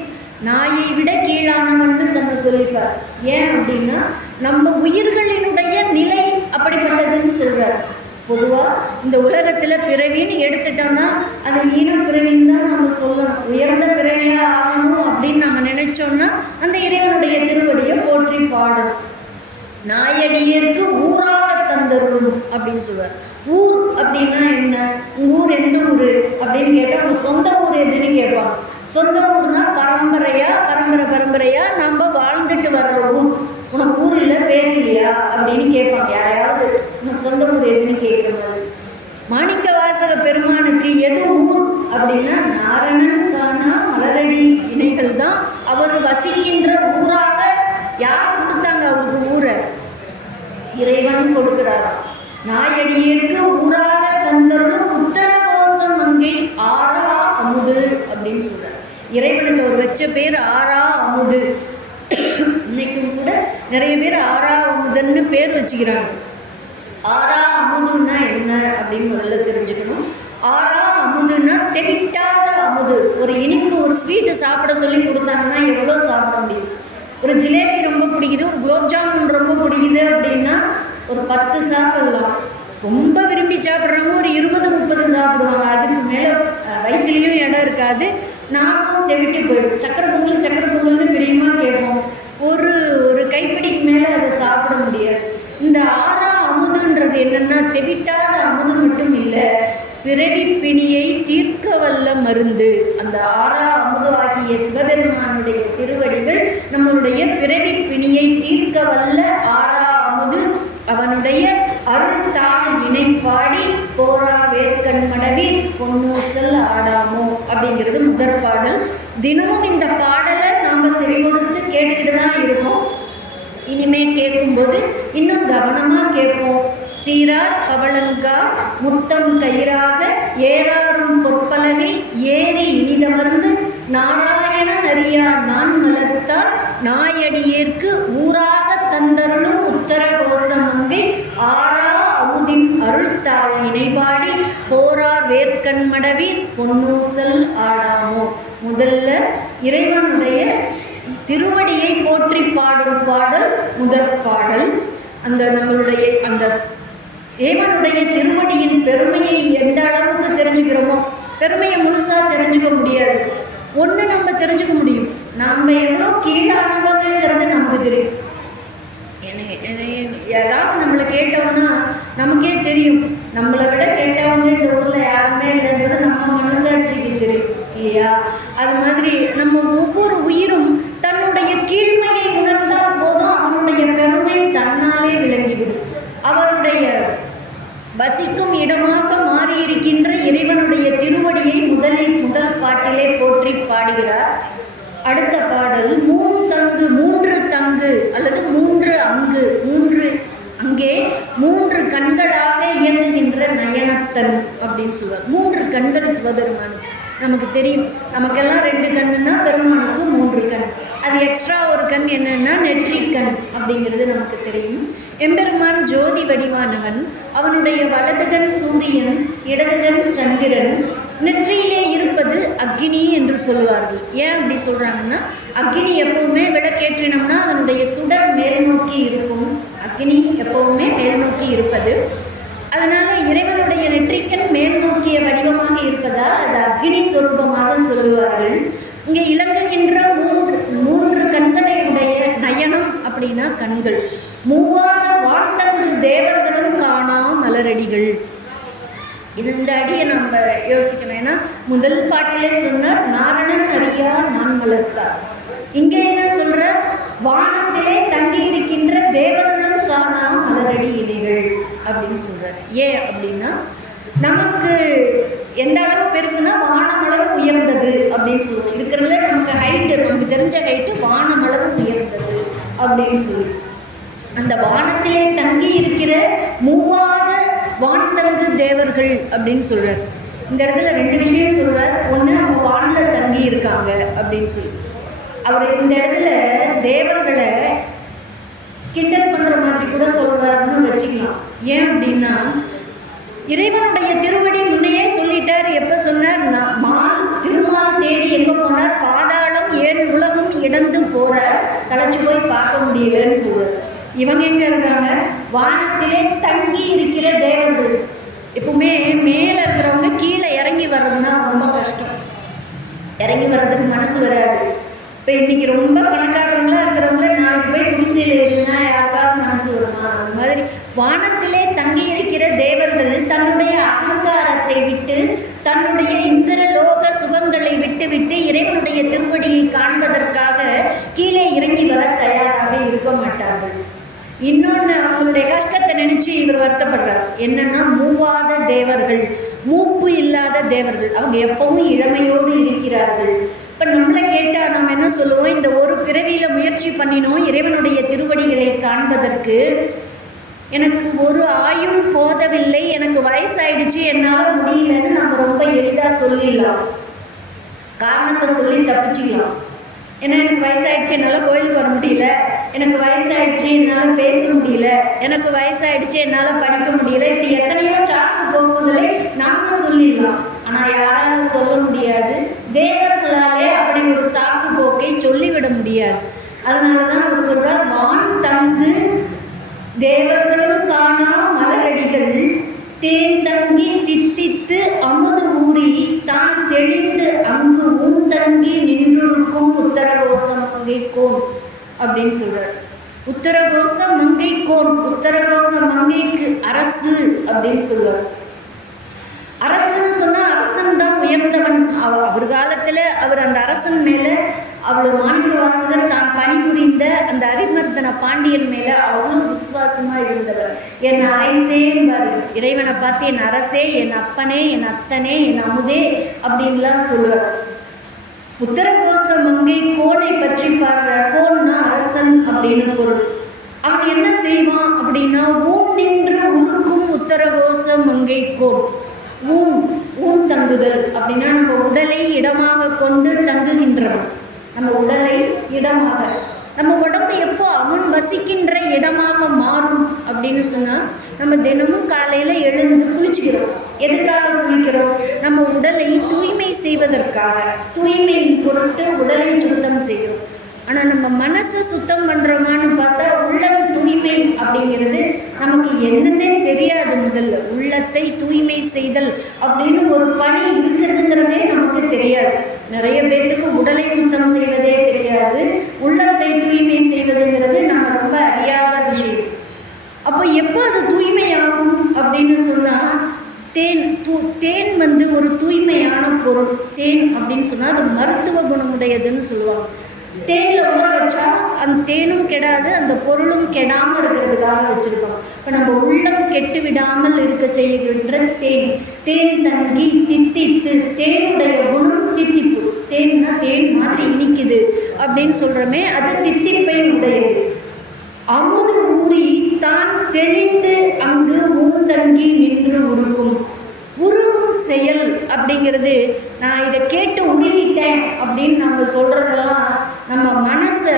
நாயை விட கீழானவன்னு தன்னை சொல்லிப்பார். ஏன் அப்படின்னா, நம்ம உயிர்களினுடைய நிலை அப்படிப்பட்டதுன்னு சொல்கிறார். பொதுவாக இந்த உலகத்தில் பிறவின்னு எடுத்துட்டோம்னா அது ஈன பிறவின்னு தான் நம்ம சொல்லணும். உயர்ந்த பிறவியாக ஆகணும் அப்படின்னு நம்ம நினைச்சோம்னா அந்த இறைவனுடைய திருவடியை போற்றி பாடணும். நாயடியேற்கு ஊராக தந்தருளும் அப்படின்னு சொல்லுவார். ஊர் அப்படின்னா என்ன, ஊர் எந்த ஊர் அப்படின்னு கேட்டால் உங்கள் சொந்த ஊர் எதுன்னு கேட்பாங்க. சொந்த ஊர்னா பரம்பரையாக நம்ம வாழ்ந்துட்டு வர்ற ஊர். உனக்கு ஊர் இல்லை பேர் இல்லையா அப்படின்னு கேட்பாங்க யாரையாவது. உனக்கு சொந்த ஊர் எதுன்னு கேட்குற மாதிரி. மாணிக்கவாசக பெருமானுக்கு எது ஊர் அப்படின்னா, நாரணன் காணா மலரடி இணைகள் தான் அவர் வசிக்கின்ற ஊராக. யார் கொடுத்தாங்க அவருக்கு ஊரை? இறைவன் கொடுக்கிறார். நாயடியேற்கு ஊராக தந்தருளும் உத்தரகோசம் அங்கே ஆறா அமுது அப்படின்னு சொல்கிறார். இறைவனுக்கு அவர் வச்ச பேர் ஆறா அமுது. இன்னைக்கும் கூட நிறைய பேர் ஆறா அமுதன்னு பேர் வச்சுக்கிறாங்க. ஆறா அமுதுன்னா என்ன அப்படின்னு முதல்ல தெரிஞ்சுக்கணும். ஆறா அமுதுன்னா தெவிட்டாத அமுது. ஒரு இனிப்பு ஒரு ஸ்வீட்டு சாப்பிட சொல்லி கொடுத்தாங்கன்னா எவ்வளோ சாப்பிட முடியும்? ஒரு ஜிலேபி ரொம்ப பிடிக்குது, ஒரு குலோப் ஜாமுன் ரொம்ப பிடிக்குது அப்படின்னா ஒரு 10 சாப்பிடலாம். ரொம்ப விரும்பி சாப்பிட்றவங்க ஒரு 20-30 சாப்பிடுவாங்க. அதுக்கு மேலே வயிற்றுலேயும் இடம் இருக்காது, நாக்கும் தெவிட்டு போயிடும். சக்கரை பொங்கல்னு பிரியமாக கேட்போம். ஒரு கைப்பிடிக்கு மேலே அதை சாப்பிட முடியாது. இந்த ஆறா அமுதுன்றது என்னென்னா, தெவிட்டாத அமுது மட்டும் இல்லை, பிறவி பிணியை தீர்க்க வல்ல மருந்து. அந்த ஆறா அமுது ஆகிய சிவபெருமானுடைய திருவடிகள் நம்மளுடைய பிறவி பிணியை தீர்க்க வல்ல ஆறா அமுது. அவனுடைய அருள் தாழ் இணைப்பாடி போரார் வேர்க்கண் மடவீர் பொன்னூசல் ஆடாமோ அப்படிங்கிறது முதற் பாடல். தினமும் இந்த பாடலை நாம் செவி கொடுத்து கேட்டுக்கிட்டு தான் இருக்கோம். இனிமே கேட்கும்போது இன்னும் கவனமாக கேட்போம். சீரார் பவளங்கார் முத்தம் கயிறாக ஏறாரும் பொற்பலகை ஏறி இனிதமர்ந்து நாராயணன் அறியா நான் மலர்த்தால் நாயடியேற்கு ஊராக தந்தருளும் உத்தரகோசம் அங்கே ஆறா அமுதின் அருள்தாள் இணைபாடி போரார் வேர்க்கண் மடவீர் பொன்னூசல் ஆடாமோ. முதல்ல இறைவனுடைய திருவடியை போற்றி பாடும் பாடல் முதற் பாடல். அந்த நம்மளுடைய அந்த இறைவனுடைய திருவடியின் பெருமையை எந்த அளவுக்கு தெரிஞ்சுக்கிறோமோ, பெருமையை முழுசாக தெரிஞ்சுக்க முடியாது. ஒன்று நம்ம தெரிஞ்சுக்க முடியும், நம்ம எவ்வளோ கீழானவங்கிறது நமக்கு தெரியும். ஏதாவது நம்மளை கேட்டோம்னா நமக்கே தெரியும், நம்மளை விட கேட்டவங்க இந்த ஊரில் யாருமே இல்லைன்றது நம்ம மனசாட்சிக்கு தெரியும் இல்லையா? அது மாதிரி நம்ம ஒவ்வொரு உயிரும் தன்னுடைய கீழ்மையை உணர்ந்தால் போதும் அவனுடைய பெருமை தன்னாலே விளங்கிவிடும். அவருடைய வசிக்கும் இடமாக மாறியிருக்கின்ற இறைவனுடைய திருவடியை முதல் பாட்டிலே போற்றி பாடுகிறார். அடுத்த பாடல் மூன்று தங்கு அல்லது அங்கே 3 கண்களாக இயங்குகின்ற நயனத்தன் அப்படின்னு சொல்வார். 3 கண்கள் சிவபெருமானுக்கு. நமக்கு தெரியும், நமக்கெல்லாம் 2 கண்ணுன்னா பெருமானுக்கு 3 கண். அது எக்ஸ்ட்ரா ஒரு கண் என்னன்னா நெற்றிக்கண் அப்படிங்கிறது நமக்கு தெரியும். எம்பெருமான் ஜோதி வடிவானவன். அவனுடைய வலதுகன் சூரியன், இடதுகன் சந்திரன், நெற்றியிலே இருப்பது அக்னி என்று சொல்லுவார்கள். ஏன் அப்படி சொல்கிறாங்கன்னா, அக்னி எப்பவுமே விளக்கேற்றினோம்னா அதனுடைய சுடர் மேல் நோக்கி இருக்கும். அக்னி எப்பவுமே மேல் நோக்கி இருப்பது. அதனால் இறைவனுடைய நெற்றிக்கண் மேல் நோக்கிய வடிவமாக இருப்பதால் அது அக்னி சொரூபமாக சொல்லுவார்கள். இங்கே இலங்குகின்ற 3 கண்களை உடைய நயனம் அப்படின்னா கண்கள். 3 வாழ்த்தங்கு தேவர்களும் காணா மலரடிகள். இந்த அடியை நம்ம யோசிக்கணும். ஏன்னா முதல் பாட்டிலே சொன்னார் நாரணன் அறியா நான் மலர்த்தார். இங்கே என்ன சொல்ற, வானத்திலே தங்கி இருக்கின்ற தேவர்களும் காணா மலரடி இலைகள் அப்படின்னு சொல்றார். ஏன் அப்படின்னா, நமக்கு எந்த அளவு பெருசுனா வானமளவு உயர்ந்தது அப்படின்னு சொல்லுவோம். இருக்கிறதுல நமக்கு தெரிஞ்ச ஹைட்டு வானமளவு உயர்ந்தது அப்படின்னு சொல்லி அந்த வானத்திலே தங்கி இருக்கிற 3 வான்தங்கு தேவர்கள் அப்படின்னு சொல்றார். இந்த இடத்துல 2 விஷயம் சொல்றார். ஒன்று, அவங்க வானில் தங்கி இருக்காங்க அப்படின்னு சொல்லி. அவர் இந்த இடத்துல தேவர்களை கிண்டல் பண்ணுற மாதிரி கூட சொல்கிறாருன்னு வச்சுக்கலாம். ஏன் அப்படின்னா, இறைவனுடைய திருவடி முன்னையே சொல்லிட்டார். எப்போ சொன்னார், திருமால் தேடி எங்கே போனார், பாதாளம் 7 உலகம் இடந்து போகிறார், களைச்சி போய் பார்க்க முடியலன்னு சொல்கிறார். இவங்க எங்கே இருக்காங்க, வானத்திலே தங்கி இருக்கிற தேவர்கள். எப்பவுமே மேலே இருக்கிறவங்க கீழே இறங்கி வர்றதுன்னா ரொம்ப கஷ்டம், இறங்கி வர்றதுக்கு மனசு வராது. இப்போ இன்றைக்கி ரொம்ப பணக்காரவங்களாக இருக்கிறவங்கள நாளைக்கு போய் குடிசையில் ஏறினா யாருக்காவது மனசு வருமா? அந்த மாதிரி வானத்திலே தங்கி இருக்கிற தேவர்கள் தன்னுடைய அகங்காரத்தை விட்டு, தன்னுடைய இந்திரலோக சுகங்களை விட்டு இறைவனுடைய திருவடியை காண்பதற்காக கீழே இறங்கி வர தயாராக இருக்க மாட்டார்கள். இன்னொன்று, அவங்களுடைய கஷ்டத்தை நினச்சி இவர் வருத்தப்படுறார். என்னன்னா, மூவாத தேவர்கள், மூப்பு இல்லாத தேவர்கள், அவங்க எப்பவும் இளமையோடு இருக்கிறார்கள். இப்போ நம்மளை கேட்டால் நாம் என்ன சொல்லுவோம், இந்த ஒரு பிறவியில் முயற்சி பண்ணினோம் இறைவனுடைய திருவடிகளை காண்பதற்கு, எனக்கு ஒரு ஆயுள் போதவில்லை, எனக்கு வயசாயிடுச்சு, என்னால் முடியலன்னு நம்ம ரொம்ப எளிதாக சொல்லிடலாம், காரணத்தை சொல்லி தப்பிச்சிக்கலாம். ஏன்னா எனக்கு வயசாகிடுச்சு, என்னால் கோயிலுக்கு வர முடியல, எனக்கு வயசாகிடுச்சு, என்னால் பேச முடியல, எனக்கு வயசாகிடுச்சு, என்னால் படிக்க முடியல, இப்படி எத்தனையோ சாக்கு போக்குகளை நாம் சொல்லிடலாம். ஆனால் யாராலும் சொல்ல முடியாது, தேவர்களாலே அப்படி ஒரு சாக்கு போக்கை சொல்லிவிட முடியாது. அதனால தான் அவர் சொல்கிறார், வான் தங்கு தேவர்களும் காணா மலரடிகள், தேன் தங்கி தித்தித்து அமுது ஊறி தான் தெளிந்து அங்கு தங்கி நின்றிருக்கும் உத்தரகோச மங்கை கோன் அப்படின்னு சொல்றார். உத்தரகோச மங்கை கோன், உத்தரகோச மங்கைக்கு அரசு அப்படின்னு சொல்றார். அரசுன்னு சொன்னால் அரசன் தான் உயர்ந்தவன். அவர் காலத்தில் அவர் அந்த அரசன் மேலே அவ்வளோ மாணிக்க வாசகர் தான் பணிபுரிந்த அந்த அரிமர்தன பாண்டியன் மேலே அவ்வளோ விசுவாசமாக இருந்தவர். என் அரசேம்பார், இறைவனை பார்த்து என் அரசே, என் அப்பனே, என் அத்தனே, என் அமுதே அப்படின்லாம் சொல்லுவார். உத்தரகோச மங்கை கோனை பற்றி பாடுற. கோன்னா அரசன் அப்படின்னு பொருள். அவன் என்ன செய்வான் அப்படின்னா, ஊன் நின்று உருக்கும் உத்தரகோச மங்கை கோன். ஊன் தங்குதல் அப்படின்னா நம்ம உடலை இடமாக கொண்டு தங்குகின்றவன். நம்ம உடலை இடமாக, நம்ம உடம்பு எப்போ அவன் வசிக்கின்ற இடமாக மாறும் அப்படின்னு சொன்னால், நம்ம தினமும் காலையில் எழுந்து குளிச்சுக்கிறோம். எதுக்காக குளிக்கிறோம்? நம்ம உடலை தூய்மை செய்வதற்காக, தூய்மையின் பொருட்டு உடலை சுத்தம் செய்கிறோம். ஆனால் நம்ம மனசை சுத்தம் பண்ணுறோமான்னு பார்த்தா, உள்ளம் தூய்மை அப்படிங்கிறது நமக்கு என்னன்னே தெரியாது. முதல்ல உள்ளத்தை தூய்மை செய்தல் அப்படின்னு ஒரு பணி இருக்கிறதுங்கிறதே நமக்கு தெரியாது. நிறைய பேர்த்துக்கு உடலை சுத்தம் செய்வதே தெரியாது, உள்ளத்தை தூய்மை செய்வதுங்கிறது நம்ம ரொம்ப அறியாத விஷயம். அப்போ எப்போ அது தூய்மையாகும் அப்படின்னு சொன்னால், தேன் வந்து ஒரு தூய்மையான பொருள். தேன் அப்படின்னு சொன்னால் அது மருத்துவ குணமுடையதுன்னு சொல்லுவாங்க. தேனில் ஊற வச்சா அந்த தேனும் கெடாது, அந்த பொருளும் கெடாமல் இருக்கிறதுக்காக வச்சுருப்பாங்க. இப்போ நம்ம உள்ளம் கெட்டு விடாமல் இருக்க செய்கின்ற தேன் தங்கி தித்தித்து, தேனுடைய குணம் தித்திப்பு. தேன்னா தேன் மாதிரி இனிக்குது அப்படின்னு சொல்கிறோமே, அது தித்திப்பை உடையது. அமுது ஊறி தான் தெளிந்து அங்கு ஊர்தங்கி நின்று உருக்கும். உருகும் செயல் அப்படிங்கிறது, நான் இதை கேட்டு உருகிட்டேன் அப்படின்னு நம்ம சொல்கிறதெல்லாம் நம்ம மனசை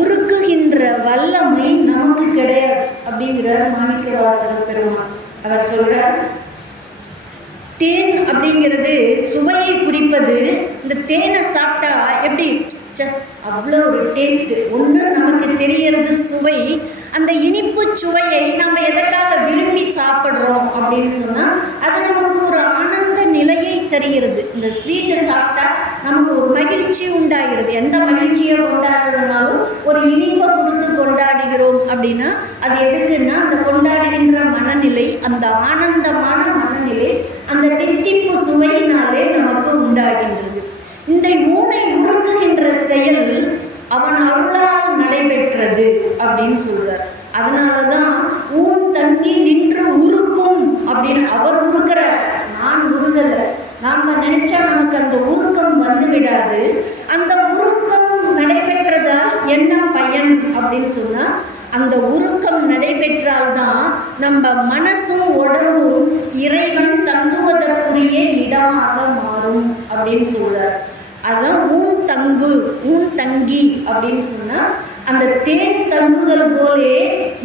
உருக்குகின்ற வல்லமை நமக்கு கிடையாது அப்படிங்கிறார் மாணிக்கவாசக பெருமான். அவர் சொல்கிறார், தேன் அப்படிங்கிறது சுவையை குறிப்பது. இந்த தேனை சாப்பிட்டா எப்படி அவ்வளோ ஒரு டேஸ்ட்டு. ஒன்று நமக்கு தெரியறது சுவை. அந்த இனிப்பு சுவையை நம்ம எதற்காக விரும்பி சாப்பிட்றோம் அப்படின்னு சொன்னால், அது நமக்கு ஒரு ஆனந்த நிலையை தருகிறது. இந்த ஸ்வீட்டை சாப்பிட்டா நமக்கு ஒரு மகிழ்ச்சி உண்டாகிறது. எந்த மகிழ்ச்சியை கொண்டாடுறதுனாலும் ஒரு இனிப்பை கொடுத்து கொண்டாடுகிறோம் அப்படின்னா அது எதுக்குன்னா, அந்த கொண்டாடுகின்ற மனநிலை, அந்த ஆனந்தமான மனநிலை அந்த தித்திப்பு சுவையினாலே நமக்கு உண்டாகின்றது. இந்த மூனை உருக்குகின்ற செயல் அவன் அருளால் நடைபெற்றது அப்படின்னு சொல்றார். அதனால தான் ஊன் தங்கி நின்று உருக்கும் அப்படின்னு அவர் உருக்கிறார். நான் உருகலை. நாம் நினைச்சா நமக்கு அந்த உருக்கம் வந்து விடாது. அந்த உருக்கம் நடைபெற்றதால் என்ன பயன் அப்படின்னு சொன்னால், அந்த உருக்கம் நடைபெற்றால்தான் நம்ம மனசும் உடம்பும் இறைவன் தங்குவதற்குரிய இடமாக மாறும் அப்படின்னு சொல்றார். அதுதான் ஊன் தங்கி அப்படின்னு சொன்னால், அந்த தேன் தங்குதல் போலே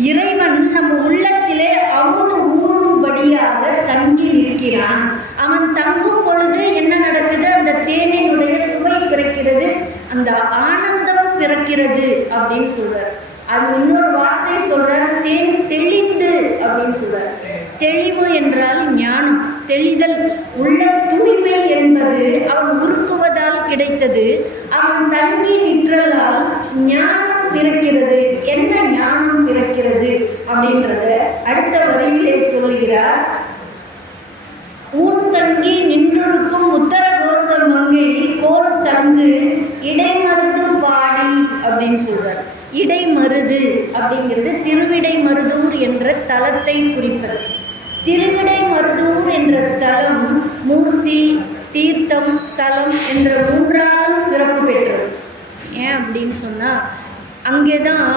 இறைவன் நம்ம உள்ளத்திலே அமுது ஊறும்படியாக தங்கி நிற்கிறான். அவன் தங்கும் பொழுது என்ன நடக்குது? அந்த தேனினுடைய சுவை பிறக்கிறது, அந்த ஆனந்தம் பிறக்கிறது அப்படின்னு சொல்றார். அது இன்னொரு வார்த்தை சொல்றார், தேன் தெளிந்து அப்படின்னு சொல்றார். தெளிவு என்றால் ஞானம், தெளிதல். உள்ள தூய்மை என்பது அவன் உருக்குவதால் கிடைத்தது. அவன் தங்கி நிற்றலால் ஞானம் பிறக்கிறது. என்ன ஞானம் பிறக்கிறது அப்படின்றத அடுத்த வரியிலே சொல்லுகிறார். ஊன் தங்கி நின்றிருக்கும் உத்தரகோச மங்கை கோல் தங்கு இடைமருது பாடி அப்படின்னு சொல்றார். இடைமருது அப்படிங்கிறது திருவிடைமருதூர் என்ற தலத்தை குறிப்பது. திருவிடைமருதூர் என்ற தலம் மூர்த்தி, தீர்த்தம், தலம் என்ற மூன்றாலும் சிறப்பு பெற்றது. ஏன் அப்படின்னு சொன்னால், அங்கே தான்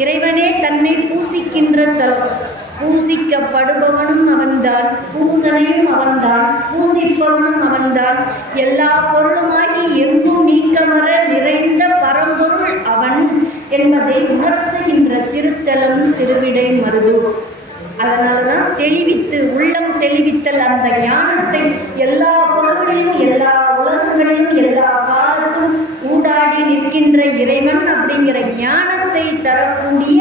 இறைவனே தன்னை பூசிக்கின்ற தலம். பூசிக்கப்படுபவனும் அவன்தான், பூசனையும் அவன்தான், பூசிப்பவனும் அவன்தான். எல்லா பொருளுமாகி எங்கும் நீக்கமர நிறைந்த பரம்பொருள் அவன் என்பதை உணர்த்துகின்ற திருத்தலம் திருவிடைமருதூர். அதனால தான் தெளிவித்து, உள்ளம் தெளிவித்தல், அந்த ஞானத்தை எல்லா பொருள்களிலும் எல்லா உலகங்களிலும் எல்லா காலத்தும் ஊடாடி நிற்கின்ற இறைவன் அப்படிங்கிற ஞானத்தை தரக்கூடிய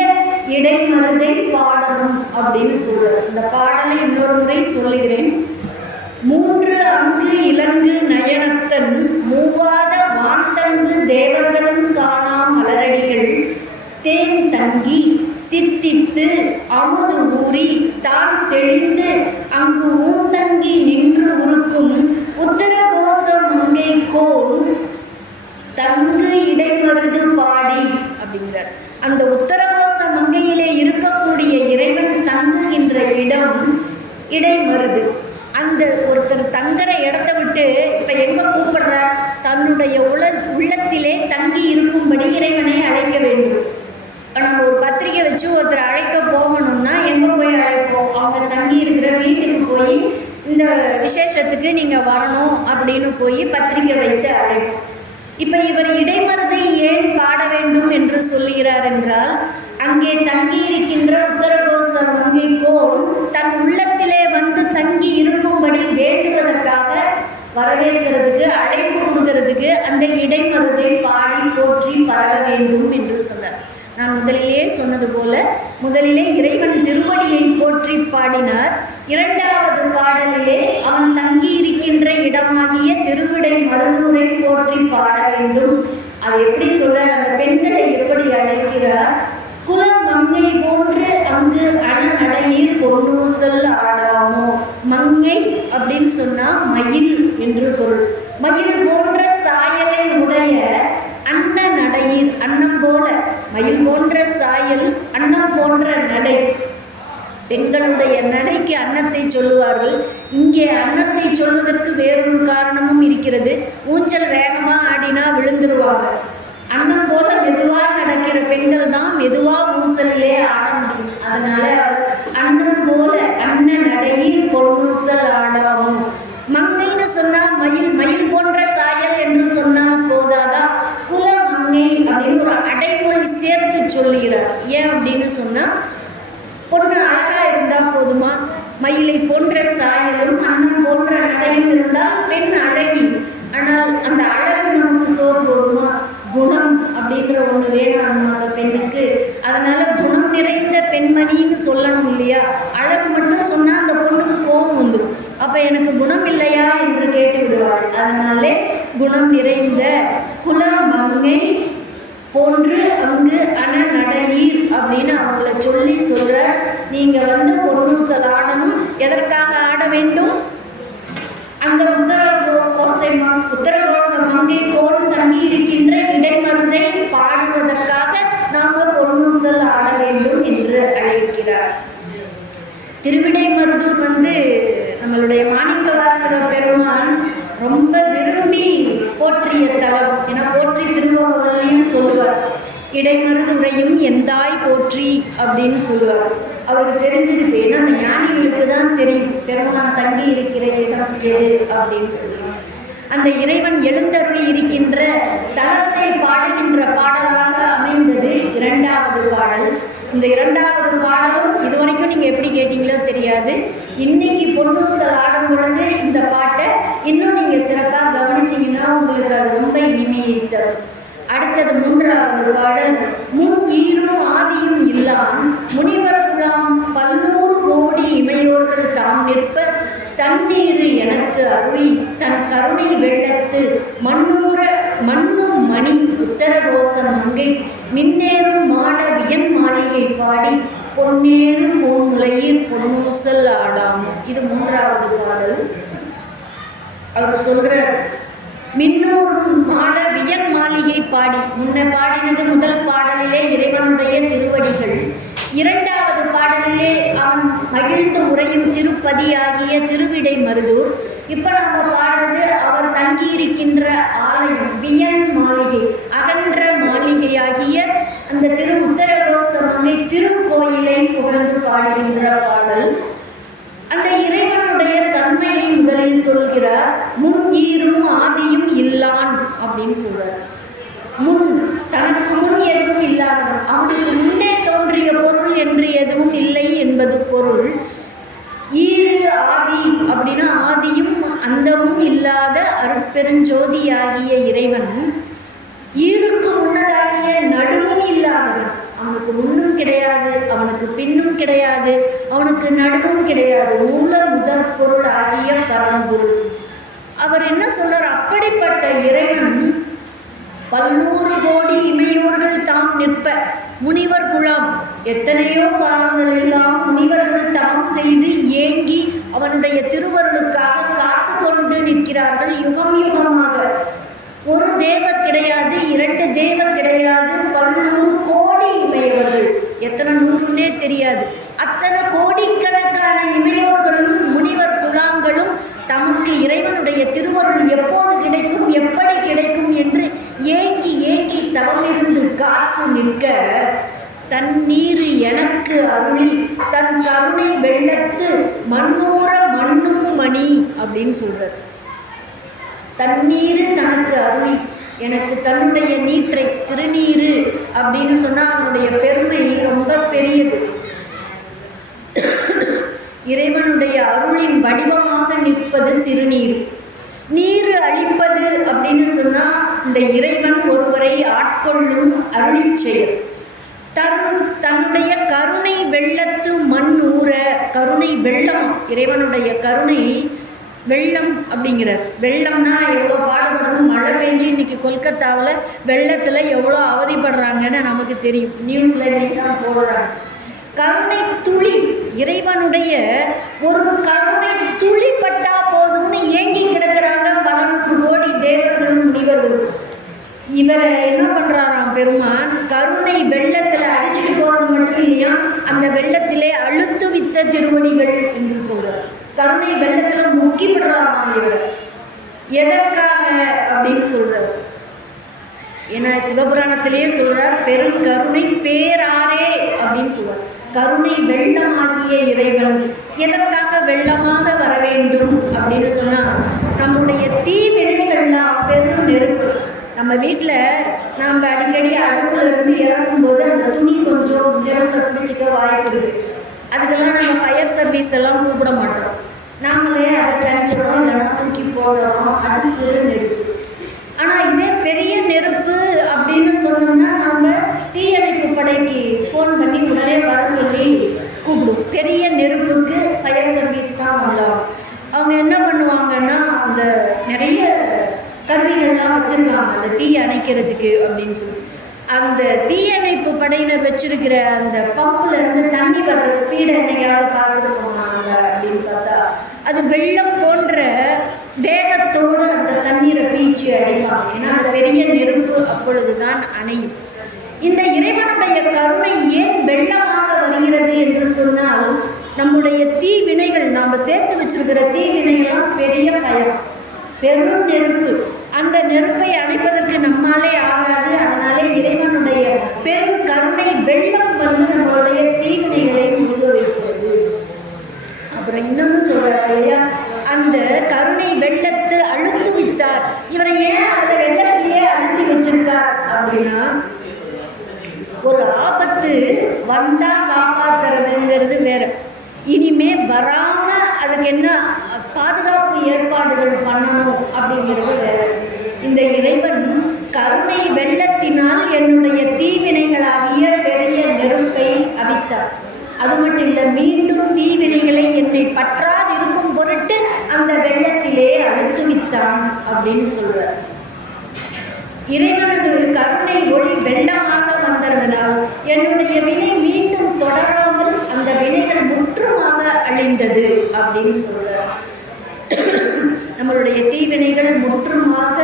இடைமருதை பாடணும் அப்படின்னு சொல்றார். இந்த பாடலை இன்னொரு முறை சொல்லுகிறேன். மூன்று அங்கு இலங்கு நயனத்தன் மூவாத வான்தங்கு தேவர்களும் காணா மலரடிகள் தேன் தங்கி தித்தித்து அமுது ஊறி தான் தெளிந்து அங்கு ஊந்தங்கி நின்று உருக்கும் உத்தரகோச மங்கை கோல் தங்கு இடைமருது பாடி அப்படிங்கிறார். அந்த உத்தரகோச மங்கையிலே இருக்கக்கூடிய இறைவன் தங்குகின்ற இடம் இடைமருது. அந்த ஒருத்தர் தங்குற இடத்த விட்டு இப்போ எங்கே கூப்பிடுறார்? தன்னுடைய உள்ளத்திலே தங்கி இருக்கும்படி இறைவனை அழைக்க வேண்டும். நம்ம ஒரு பத்திரிக்கை வச்சு ஒருத்தர் அழைக்க போகணும்னா எங்கே போய் அழைப்போம்? அவங்க தங்கி இருக்கிற வீட்டுக்கு போய் இந்த விசேஷத்துக்கு நீங்கள் வரணும் அப்படின்னு போய் பத்திரிக்கை வைத்து அழைப்போம். இப்போ இவர் இடைமருதை ஏன் பாட வேண்டும் என்று சொல்லுகிறார் என்றால், அங்கே தங்கியிருக்கின்ற உத்தரகோச மங்கை கோல் தன் உள்ளத்திலே வந்து தங்கி இருக்கும்படி வேண்டுவதற்காக, வரவேற்கிறதுக்கு, அழைப்பு கொடுக்கறதுக்கு அந்த இடைமருதை பாடி போற்றி பரவ வேண்டும் என்று சொன்னார். நான் முதலிலே சொன்னது போல, முதலிலே இறைவன் திருவடியை போற்றி பாடினார். இரண்டாவது பாடலிலே அவன் தங்கி இருக்கின்ற இடமாகிய திருவிடைமருதூரை போற்றி பாட வேண்டும். அதை எப்படி சொல்றார்? அந்த பெண்களை எப்படி அழைக்கிறார்? குல மங்கை போன்று பொன்னூசல் ஆடாமோ. மங்கை அப்படின்னு சொன்னால் மயில் என்று பொருள். மயில் போன்ற சாயலை உடைய அன்ன நடையீர், அன்னம் போல மயில் போன்ற சாயல், அன்னம் போன்ற நடை. பெண்களுடைய நடைக்கு அன்னத்தை சொல்லுவார்கள். இங்கே அன்னத்தை சொல்வதற்கு வேறொரு காரணமும் இருக்கிறது. ஊஞ்சல் வேகமாக ஆடினா விழுந்துருவாங்க. அன்னம் போல மெதுவாக நடக்கிற பெண்கள் தான் மெதுவாக ஊசலிலே ஆட முடியும். அதனால அன்னம் போல அன்ன நடையில் பொன்னூசல் ஆடாமும். மங்கைன்னு சொன்னால் மயில், மயில் போன்ற சாயல் என்று சொன்னால் போதாதா, குல மங்கை அப்படின்னு ஒரு அடைமொழி சேர்த்து சொல்லுகிறார். ஏன் அப்படின்னு சொன்னால், பொண்ணு அழகாக இருந்தால் போதுமா? மயிலை போன்ற சாயலும் அன்னம் போன்ற நடையும் இருந்தால் பெண் அழகி. ஆனால் அந்த அழகு நமக்கு சோறு போடுமா? குணம் அப்படின்ற ஒன்று வேணும் அந்த பெண்ணுக்கு. அதனால குணம் நிறைந்த பெண்மணின்னு சொல்லணும் இல்லையா? அழகு மட்டும் சொன்னால் அந்த பொண்ணுக்கு கோபம் வந்துடும். அப்போ எனக்கு குணம் இல்லையா என்று கேட்டு விடுவாள். அதனாலே குணம் நிறைந்த குல மங்கை போன்று அங்கு அன நடையீர் அப்படின்னு அவங்கள சொல்லி சொல்கிற. நீங்கள் பொன்னூசல் ஆடணும். எதற்காக ஆட வேண்டும்? அந்த உத்தரகோச மங்கை கோல் தங்கி இருக்கின்ற இடைமருதை பாடுவதற்காக நாங்கள் பொன்னூசல் ஆட வேண்டும் என்று அழைக்கிறார். திருவிடைமருதூர் நம்மளுடைய மாணிக்கவாசக பெருமான் ரொம்ப விரும்பி போற்றிய தலம். ஏன்னா போற்றி திருமுகவல்லின்னு சொல்லுவார். இடைமருதுரையும் எந்தாய் போற்றி அப்படின்னு சொல்லுவார். அவருக்கு தெரிஞ்சிருக்கு. ஏன்னா அந்த ஞானிகளுக்கு தான் தெரியும் பெருமான் தங்கி இருக்கிற இடம் எது அப்படின்னு சொல்லி. அந்த இறைவன் எழுந்தருளி இருக்கின்ற தலத்தை பாடுகின்ற பாடலாக அமைந்தது இரண்டாவது பாடல். இந்த இரண்டாவது பாடலும் இதுவரைக்கும் நீங்கள் எப்படி கேட்டீங்களோ தெரியாது. இன்னைக்கு பொன்னூசல் ஆடும் பொழுது இந்த பாட்டை இன்னும் நீங்கள் சிறப்பாக கவனிச்சிங்கன்னா உங்களுக்கு அது ரொம்ப இனிமையை தரும். அடுத்தது மூன்றாவது பாடல். முன் ஈரும் ஆதியும் இல்லான் முனிவர் குலாம் 100 கோடி இமையோர்கள் தாம் நிற்ப தண்ணீர் எனக்கு அருளி தன் கருணை வெள்ளத்து மண்ணும் மணி உத்தரகோச மங்கை மின்னேறும் மாட வியன் மாளிகை பாடி பொன்னேறும் பூங்குலையில் பொன்னூசல் ஆடாமும். இது மூன்றாவது பாடல். அவர் சொல்கிறார், மின்னூரும் மாட வியன் மாளிகை பாடி. முன்ன பாடினது முதல் பாடலிலே இறைவனுடைய திருவடிகள். இரண்டாவது பாடலிலே அவன் மகிழ்ந்து உரையும் திருப்பதியாகிய திருவிடைமருதூர். இப்போ நாம் பாடுறது அவர் தங்கியிருக்கின்ற ஆலயம் வியன் மாளிகை, அகன்ற மாளிகையாகிய அந்த உத்தரகோச மங்கை திருக்கோயிலை புகழ்ந்து பாடுகின்ற பாடல். அந்த இறைவனுடைய தன்மையை முதலில் சொல்கிறார். முன் ஈரும் ஆதியும் இல்லான் அப்படின்னு சொல்றார். முன், தனக்கு முன் எதுவும் இல்லாதவன், அவனுக்கு முன்னே தோன்றிய பொருள் என்று எதுவும் இல்லை என்பது பொருள். ஈரு ஆதி அப்படின்னா ஆதியும் அந்தமும் இல்லாத அருட்பெருஞ்சோதியாகிய இறைவன். ஈருக்கு முன்னதாகிய நடுவும் இல்லாதவன். அவனுக்கு முன்னும் கிடையாது, அவனுக்கு பின்னும் கிடையாது, அவனுக்கு நடுவும் கிடையாது. மூல முதற் பொருள் ஆகிய பரம்பொருள். அவர் என்ன சொல்றார்? அப்படிப்பட்ட இறைவன் 100 கோடி இமையோர்கள் தாம் நிற்ப. முனிவர் குலம், எத்தனையோ காலங்கள் எல்லாம் முனிவர்கள் தவம் செய்து ஏங்கி அவனுடைய திருவருளுக்காக காத்து கொண்டு நிற்கிறார்கள் யுகம் யுகமாக. ஒரு தேவர் கிடையாது, 2 தேவர் கிடையாது, 100 கோடி இமையவர்கள். எத்தனை நூறுன்னே தெரியாது. அத்தனை கோடிக்கணக்கான இமையோர்களும் முனிவர் குலாங்களும் தமக்கு இறைவனுடைய திருவருள் எப்போது கிடைக்கும், எப்படி கிடைக்கும் என்று ஏங்கி ஏங்கி தவமிருந்து காத்து நிற்க தண்ணீர் எனக்கு அருளி தன் கருணை வெள்ளத்து மண்ணூர மண்ணும் மணி அப்படின்னு சொல்றார். தண்ணீர் தனக்கு அருளி, எனக்கு தன்னுடைய நீற்றை, திருநீரு அப்படின்னு சொன்னால் அதனுடைய பெருமை ரொம்ப பெரியது. இறைவனுடைய அருளின் வடிவமாக நிற்பது திருநீர். நீர் அளிப்பது அப்படின்னு சொன்னால் இந்த இறைவன் ஒருவரை ஆட்கொள்ளும் அருளி செயல். தன்னுடைய கருணை வெள்ளத்து மண் ஊற, கருணை வெள்ளம், இறைவனுடைய கருணை வெள்ளம் அப்படிங்கிறார். வெள்ளம்னா எவ்வளோ பாடுபடணும். மழை பெஞ்சு இன்றைக்கி கொல்கத்தாவில் வெள்ளத்தில் எவ்வளோ அவதிப்படுறாங்கன்னு நமக்கு தெரியும். நியூஸில் இன்றைக்கி தான் போடுறாங்க. கருணை துளி இறைவனுடைய ஒரு கருணை துளிப்பட்டா போதும்னு ஏங்கி கிடக்கிறாங்க 11 கோடி தேவர்களும் முனிவர்களும். இவரை என்ன பண்ணுறாராம் பெருமான், கருணை வெள்ளத்தில் அடிச்சுட்டு போகிறது மட்டும் இல்லையா, அந்த வெள்ளத்திலே அழுத்து வித்த திருவடிகள் என்று சொல்கிறார். கருணை வெள்ளத்தில் முக்கி விடுறாராம் இவர். எதற்காக அப்படின்னு சொல்கிறார். ஏன்னா சிவபுராணத்திலேயே சொல்கிறார், பெருங்கருணை பேராரே அப்படின்னு சொல்கிறார். கருணை வெள்ளமாகிய இறைவன் எதற்காக வெள்ளமாக வர வேண்டும் அப்படின்னு சொன்னால், நம்முடைய தீவினைகள்லாம் பெரும் நெருப்பு. நம்ம வீட்டில் நாம் அடிக்கடி அடுப்பில் இருந்து இறக்கும்போது அந்த துணி கொஞ்சம் நெருப்பில் பிடிச்சிக்க வாய்ப்பு இருக்குது. அதுக்கெல்லாம் நம்ம ஃபயர் சர்வீஸ் எல்லாம் கூப்பிட மாட்டோம், நாமளே அதை தனிச்சிடறோம், இல்லைன்னா தூக்கி போடுறோம். அது சிறு நெருப்பு. ஆனால் இதே பெரிய நெருப்பு அப்படின்னு சொன்னோம்னா நம்ம தீயணைப்பு படைக்கு ஃபோன் பண்ணி உடனே வர சொல்லி கூப்பிடும். பெரிய நெருப்புக்கு ஃபயர் சர்வீஸ் தான் வந்தாங்க. அவங்க என்ன பண்ணுவாங்கன்னா, அந்த நிறைய கருவிகள்லாம் வச்சுருக்காங்க அந்த தீ அணைக்கிறதுக்கு அப்படின்னு சொல்லி. அந்த தீயணைப்பு படையினர் வச்சிருக்கிற அந்த பம்பில் இருந்து தண்ணி வர்ற ஸ்பீடை என்னைக்காவது பார்த்துருக்கோமாங்க அப்படின்னு பார்த்தா, அது வெள்ளம் போன்ற வேகத்தோடு அந்த தண்ணீரை பீச்சி அடிப்பாங்க. ஏன்னா அந்த பெரிய நெருப்பு அப்பொழுது தான் அணையும். இந்த இறைவனுடைய கருணை ஏன் வெள்ளமாக வருகிறது என்று சொன்னால், நம்முடைய தீவினைகள், நாம் சேர்த்து வச்சிருக்கிற தீவினையெல்லாம் பெரிய பயம், பெரும் நெருப்பு. அந்த நெருப்பை அணைப்பதற்கு நம்மாலே ஆகாது. அதனாலே இறைவனுடைய பெரும் கருணை வெள்ளம் வந்து நம்மளுடைய தீவினைகளை முழுக வைக்கிறது. அப்புறம் இன்னொன்று சொல்கிறார் இல்லையா, அந்த கருணை வெள்ளத்து அழுத்து வித்தார். இவரை ஏன் அந்த வெள்ளத்திலேயே அழுத்தி வச்சிருக்கார் அப்படின்னா, ஒரு ஆபத்து வந்தால் காப்பாற்றுறதுங்கிறது வேறு, இனிமே வராமல் அதுக்கு என்ன பாதுகாப்பு ஏற்பாடுகள் பண்ணணும் அப்படிங்கிறது வேறு. இந்த இறைவன் கருணை வெள்ளத்தினால் என்னுடைய தீவினைகளாகிய பெரிய நெருப்பை அவித்தார். அது மட்டும் இல்லை, மீண்டும் தீவினைகளை என்னை பற்றாதிருக்கும் பொருட்டு அந்த வெள்ளத்திலே அழுத்து வித்தான் அப்படின்னு சொல்கிறார். இறைவனது கருணை ஒளி வெள்ளமாக வந்ததனால் என்னுடைய வினை மீண்டும் தொடராமல் அந்த வினைகள் முற்றுமாக அழிந்தது அப்படின்னு சொல்கிறார். நம்மளுடைய தீவினைகள் முற்றுமாக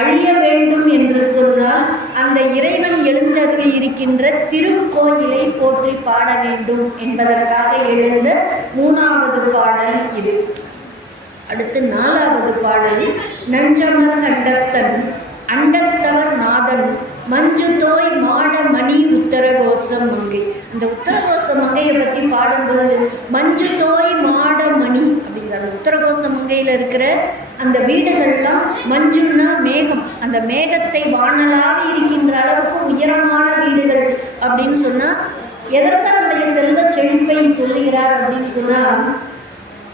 அழிய வேண்டும் என்று சொன்னால் அந்த இறைவன் எழுந்தருளி இருக்கின்ற திருக்கோயிலை போற்றி பாட வேண்டும் என்பதற்காக எழுந்த 3வது பாடல் இது. அடுத்து 4வது பாடல், நஞ்சமர் கண்டத்தன் அண்டத்தவர் நாதன் மஞ்சு தோய் மாட மணி உத்தரகோசம் மங்கை. அந்த உத்தரகோச மங்கையை பற்றி பாடும்போது மஞ்சு தோய் மாட மணி அப்படிங்கிற அந்த உத்தரகோச மங்கையில் இருக்கிற அந்த வீடுகள்லாம், மஞ்சுன்னா மேகம், அந்த மேகத்தை வானலாக இருக்கின்ற அளவுக்கு உயரமான வீடுகள் அப்படின்னு சொன்னால், எதற்கு நம்முடைய செல்வ செழிப்பை சொல்லுகிறார் அப்படின்னு சொன்னால்,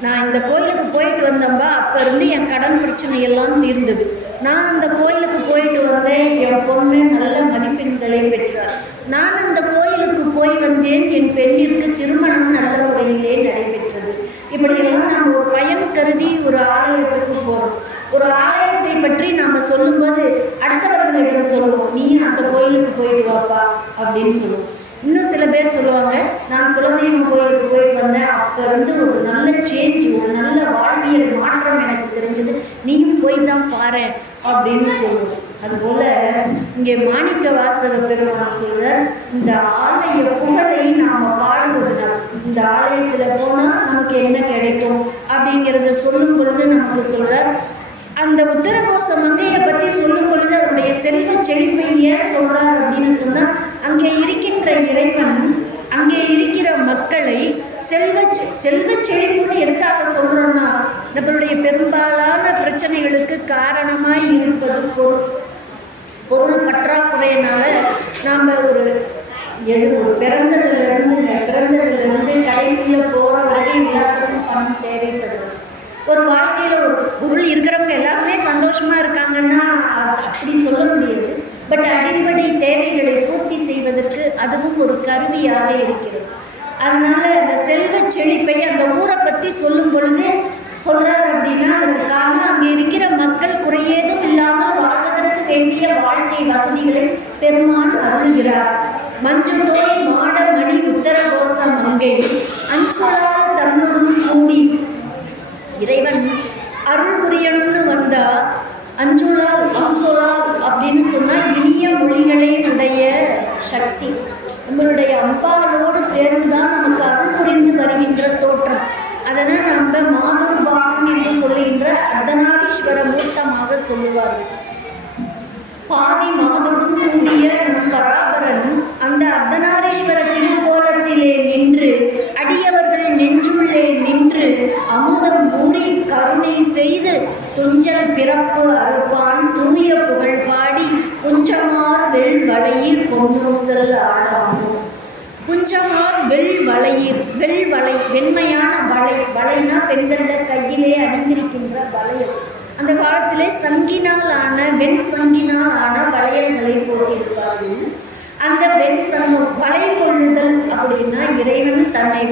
நான் இந்த கோயிலுக்கு போயிட்டு வந்தேன்பா, அப்போ இருந்து என் கடன் பிரச்சனை எல்லாம் தீர்ந்தது. நான் அந்த கோயிலுக்கு போயிட்டு வந்தேன், என் பொண்ணு நல்ல மதிப்பெண்களை பெற்றார். நான் அந்த கோயிலுக்கு போய் வந்தேன், என் பெண்ணிற்கு திருமணம் நல்ல முறையிலே நடைபெற்றது. இப்படியெல்லாம் நாம் ஒரு பயன் கருதி ஒரு ஆலயத்துக்கு போகிறோம். ஒரு ஆலயத்தை பற்றி நாம் சொல்லும்போது அடுத்தவர்களிடம் சொல்லுவோம், நீ அந்த கோயிலுக்கு போயிட்டு வாப்பா அப்படின்னு சொல்லுவோம். இன்னும் சில பேர் சொல்லுவாங்க, நான் குலதெய்வம் கோயிலுக்கு போயிட்டு வந்தேன், அப்போ வந்து ஒரு நல்ல சேஞ்ச், ஒரு நல்ல வாழ்வியல் மாற்றம் எனக்கு தெரிஞ்சது, நீயும் போய் தான் பாரு அப்படின்னு சொல்லுவோம். அதுபோல் இங்கே மாணிக்க வாசக பெருமான் சொல்கிறார், இந்த ஆலய புகழை நாம் பாடுவதுனால், இந்த ஆலயத்தில் போனால் நமக்கு என்ன கிடைக்கும் அப்படிங்கிறத சொல்லும் பொழுது நமக்கு சொல்கிறார். அந்த உத்தரகோச மங்கையை பற்றி சொல்லும் பொழுது அவருடைய செல்வ செழிப்பை ஏன் சொல்கிறார் அப்படின்னு சொன்னால், அங்கே இருக்கின்ற இறைவன் அங்கே இருக்கிற மக்களை செல்வ செழிப்புன்னு எதுக்காக சொல்கிறோன்னா, நம்மளுடைய பெரும்பாலான பிரச்சனைகளுக்கு காரணமாய் இருப்பது பொருள் பற்றாக்குறையினால் நாம் ஒரு பிறந்ததுலேருந்து கடைசியில் போகிற வரை எல்லாருக்கும் பணம் தேவைப்படுது. ஒரு வாழ்க்கையில் ஒரு பொருள் இருக்கிறவங்க எல்லாருமே சந்தோஷமாக இருக்காங்கன்னா அப்படி சொல்ல முடியாது. பட் அடிப்படை தேவைகளை பூர்த்தி செய்வதற்கு அதுவும் ஒரு கருவியாக இருக்கிறது. அதனால் அந்த செல்வ செழிப்பை அந்த ஊரை பற்றி சொல்லும் பொழுது சொல்கிறார் அப்படின்னா, அதுக்கு காரணம் அங்கே இருக்கிற மக்கள் குறையேதும் இல்லாமல் வாழ்வதற்கு வேண்டிய வாழ்க்கை வசதிகளை பெருமான் அருளுகிறார். மஞ்சு தோய் மாட மணி உத்தரகோச மங்கை நம்மளுடைய அம்பாளோடு சேர்ந்து தான் நமக்கு அருள் புரிந்து வருகின்ற தோற்றம். அதை தான் நம்ம மாதுருபாகம் என்று சொல்லுகின்ற அர்த்தநாரீஸ்வர மூர்த்தமாக சொல்லுவார்கள். பாதி மாதுடன் கூடிய நம் பராபரன் அந்த அர்த்தநாரீஸ்வர திருக்கோலத்திலே நின்று அடியவர்கள் நெஞ்சுள்ளே நின்று அமுதம் ஊறி கருணை செய்து துஞ்சல் பிறப்பு அறுப்பான் தூய புகழ் பாடி புஞ்சமார் வெள் வளையீர் பொன்னூசல் ஆடாமோ. புஞ்சமார் வெள் வளையீர், வெள் வளை வெண்மையான வளை, வளைனா பெண்களில் கையிலே அணிந்திருக்கின்ற வளையல். அந்த காலத்திலே சங்கினால் ஆன வெண் சங்கினால் ஆன வளையல்களை போட்டிருப்பார்கள். அந்த வெண் சங்கம் வளை கொள்ளுதல் அப்படின்னா இறைவன் தன்னை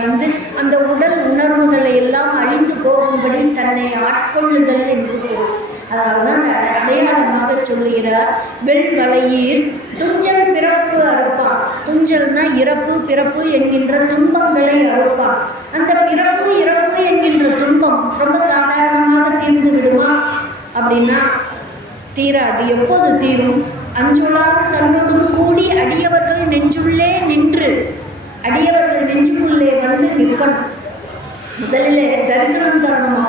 அந்த உடல் உணர்வுகளை எல்லாம் அழிந்து போகும்படி தன்னை ஆட்கொள்ளுதல் என்று பொருள். அதனால்தான் அடையாளமாக சொல்லுகிறார் வெள் வளையீர் துஞ்சல் பிறப்பு அறுப்பான். துஞ்சல்னா இறப்பு பிறப்பு என்கின்ற துன்பங்களை அறுப்பான். அந்த பிறப்பு இறப்பு என்கின்ற துன்பம் ரொம்ப சாதாரணமாக தீர்ந்து விடுமா அப்படின்னா தீராது. எப்போது தீரும்? அஞ்சுளான் தன்னுடன் கூடி அடியவர்கள் நெஞ்சுள்ளே நின்று, அடியவர்கள் நெஞ்சுக்குள்ளே நிற்கணும். முதலிலே தரிசனம் தரணுமா?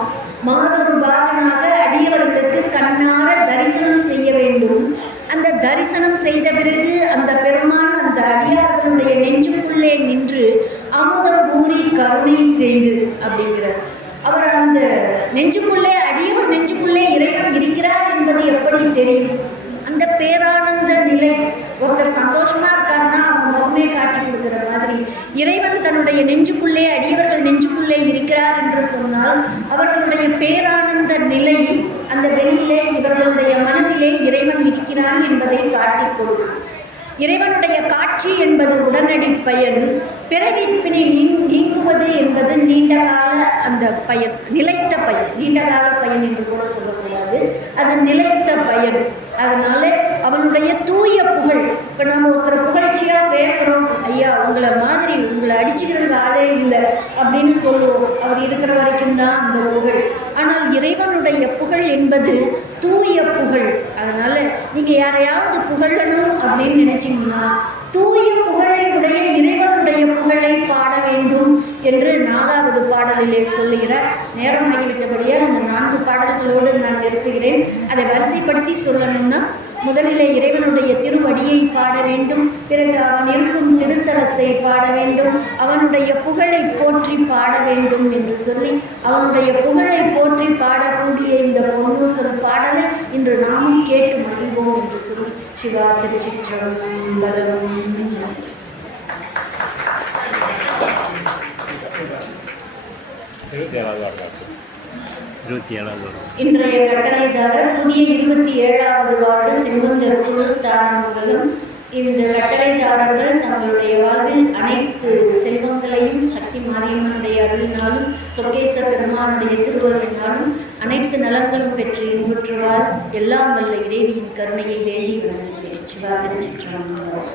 மாதொரு பாகனாக அடியவர்களுக்கு கண்ணார தரிசனம் செய்ய வேண்டும். அந்த தரிசனம் செய்த பிறகு அந்த பெருமான் அந்த அடியார்களுடைய நெஞ்சுக்குள்ளே நின்று அமுதம் பூரி கருணை செய்து அப்படிங்கிறார். அவர் அந்த நெஞ்சுக்குள்ளே அடியவர் நெஞ்சுக்குள்ளே இறைவன் இருக்கிறார் என்பது எப்படி தெரியும்? அந்த பேரானந்த நிலை. ஒருத்தர் சந்தோஷமா இருக்காருன்னா அவங்க முகமே காட்டி கொடுக்குற மாதிரி இறைவன் தன்னுடைய நெஞ்சுக்குள்ளே அடியவர்கள் நெஞ்சுக்குள்ளே இருக்கிறார் என்று சொன்னால் அவர்களுடைய பேரானந்த நிலை அந்த வெளியிலே இவர்களுடைய மனதிலே இறைவன் இருக்கிறான் என்பதை காட்டிக் கொடுக்கும். இறைவனுடைய காட்சி என்பது உடனடி பயன். பிறவிப்பினை நீங்குவது என்பது நீண்டகால அந்த பயன், நிலைத்த பயன். நீண்டகால பயன் என்று கூட சொல்லக்கூடாது, அது நிலைத்த பயன். அதனால அவனுடைய தூய புகழ். இப்போ நம்ம ஒருத்தர் புகழ்ச்சியாக பேசுகிறோம், ஐயா உங்களை மாதிரி உங்களை அடிச்சுக்கிறதுக்கு ஆளே இல்லை அப்படின்னு சொல்லுவோம். அவர் இருக்கிற வரைக்கும் தான் அந்த புகழ். ஆனால் இறைவனுடைய புகழ் என்பது தூய புகழ். அதனால் நீங்கள் யாரையாவது புகழணும் அப்படின்னு நினச்சிங்கன்னா தூய புகழை உடைய இறைவனுடைய புகழை பாட வேண்டும் என்று 4வது பாடலிலே சொல்லுகிறார். நேரம் ஆகிவிட்டபடியால் இந்த 4 பாடல்களோடு நான் நிறுத்துகிறேன். அதை வரிசைப்படுத்தி சொல்லணும்னா முதலிலே இறைவனுடைய திருவடியை பாட வேண்டும், பிறகு அவன் இருக்கும் திருத்தலத்தை பாட வேண்டும், அவனுடைய புகழை போற்றி பாட வேண்டும் என்று சொல்லி அவனுடைய புகழை போற்றி பாடக்கூடிய இந்த பொன்னூசல் பாடலை இன்று நாமும் கேட்டு மகிழ்வோம் என்று சொல்லி சிவா திருச்சிற்றம்பலம். இன்றைய கட்டளைதாரர் புதிய 27வது வார்டு செங்குந்தர் தாராமங்கலம். இந்த கட்டளைதாரர்கள் தங்களுடைய வாழ்வில் அனைத்து செல்வங்களையும் சக்தி மாரியம்மனுடைய அருளினாலும் சொர்க்கேச பெருமானுடைய திருவருளினாலும் அனைத்து நலங்களும் பெற்று இன்புற்றுவார். எல்லாம் வல்ல இறைவியின் கருணையை வேண்டி வணங்குகிறேன். சிவா திருச்சிற்றம்பலம்.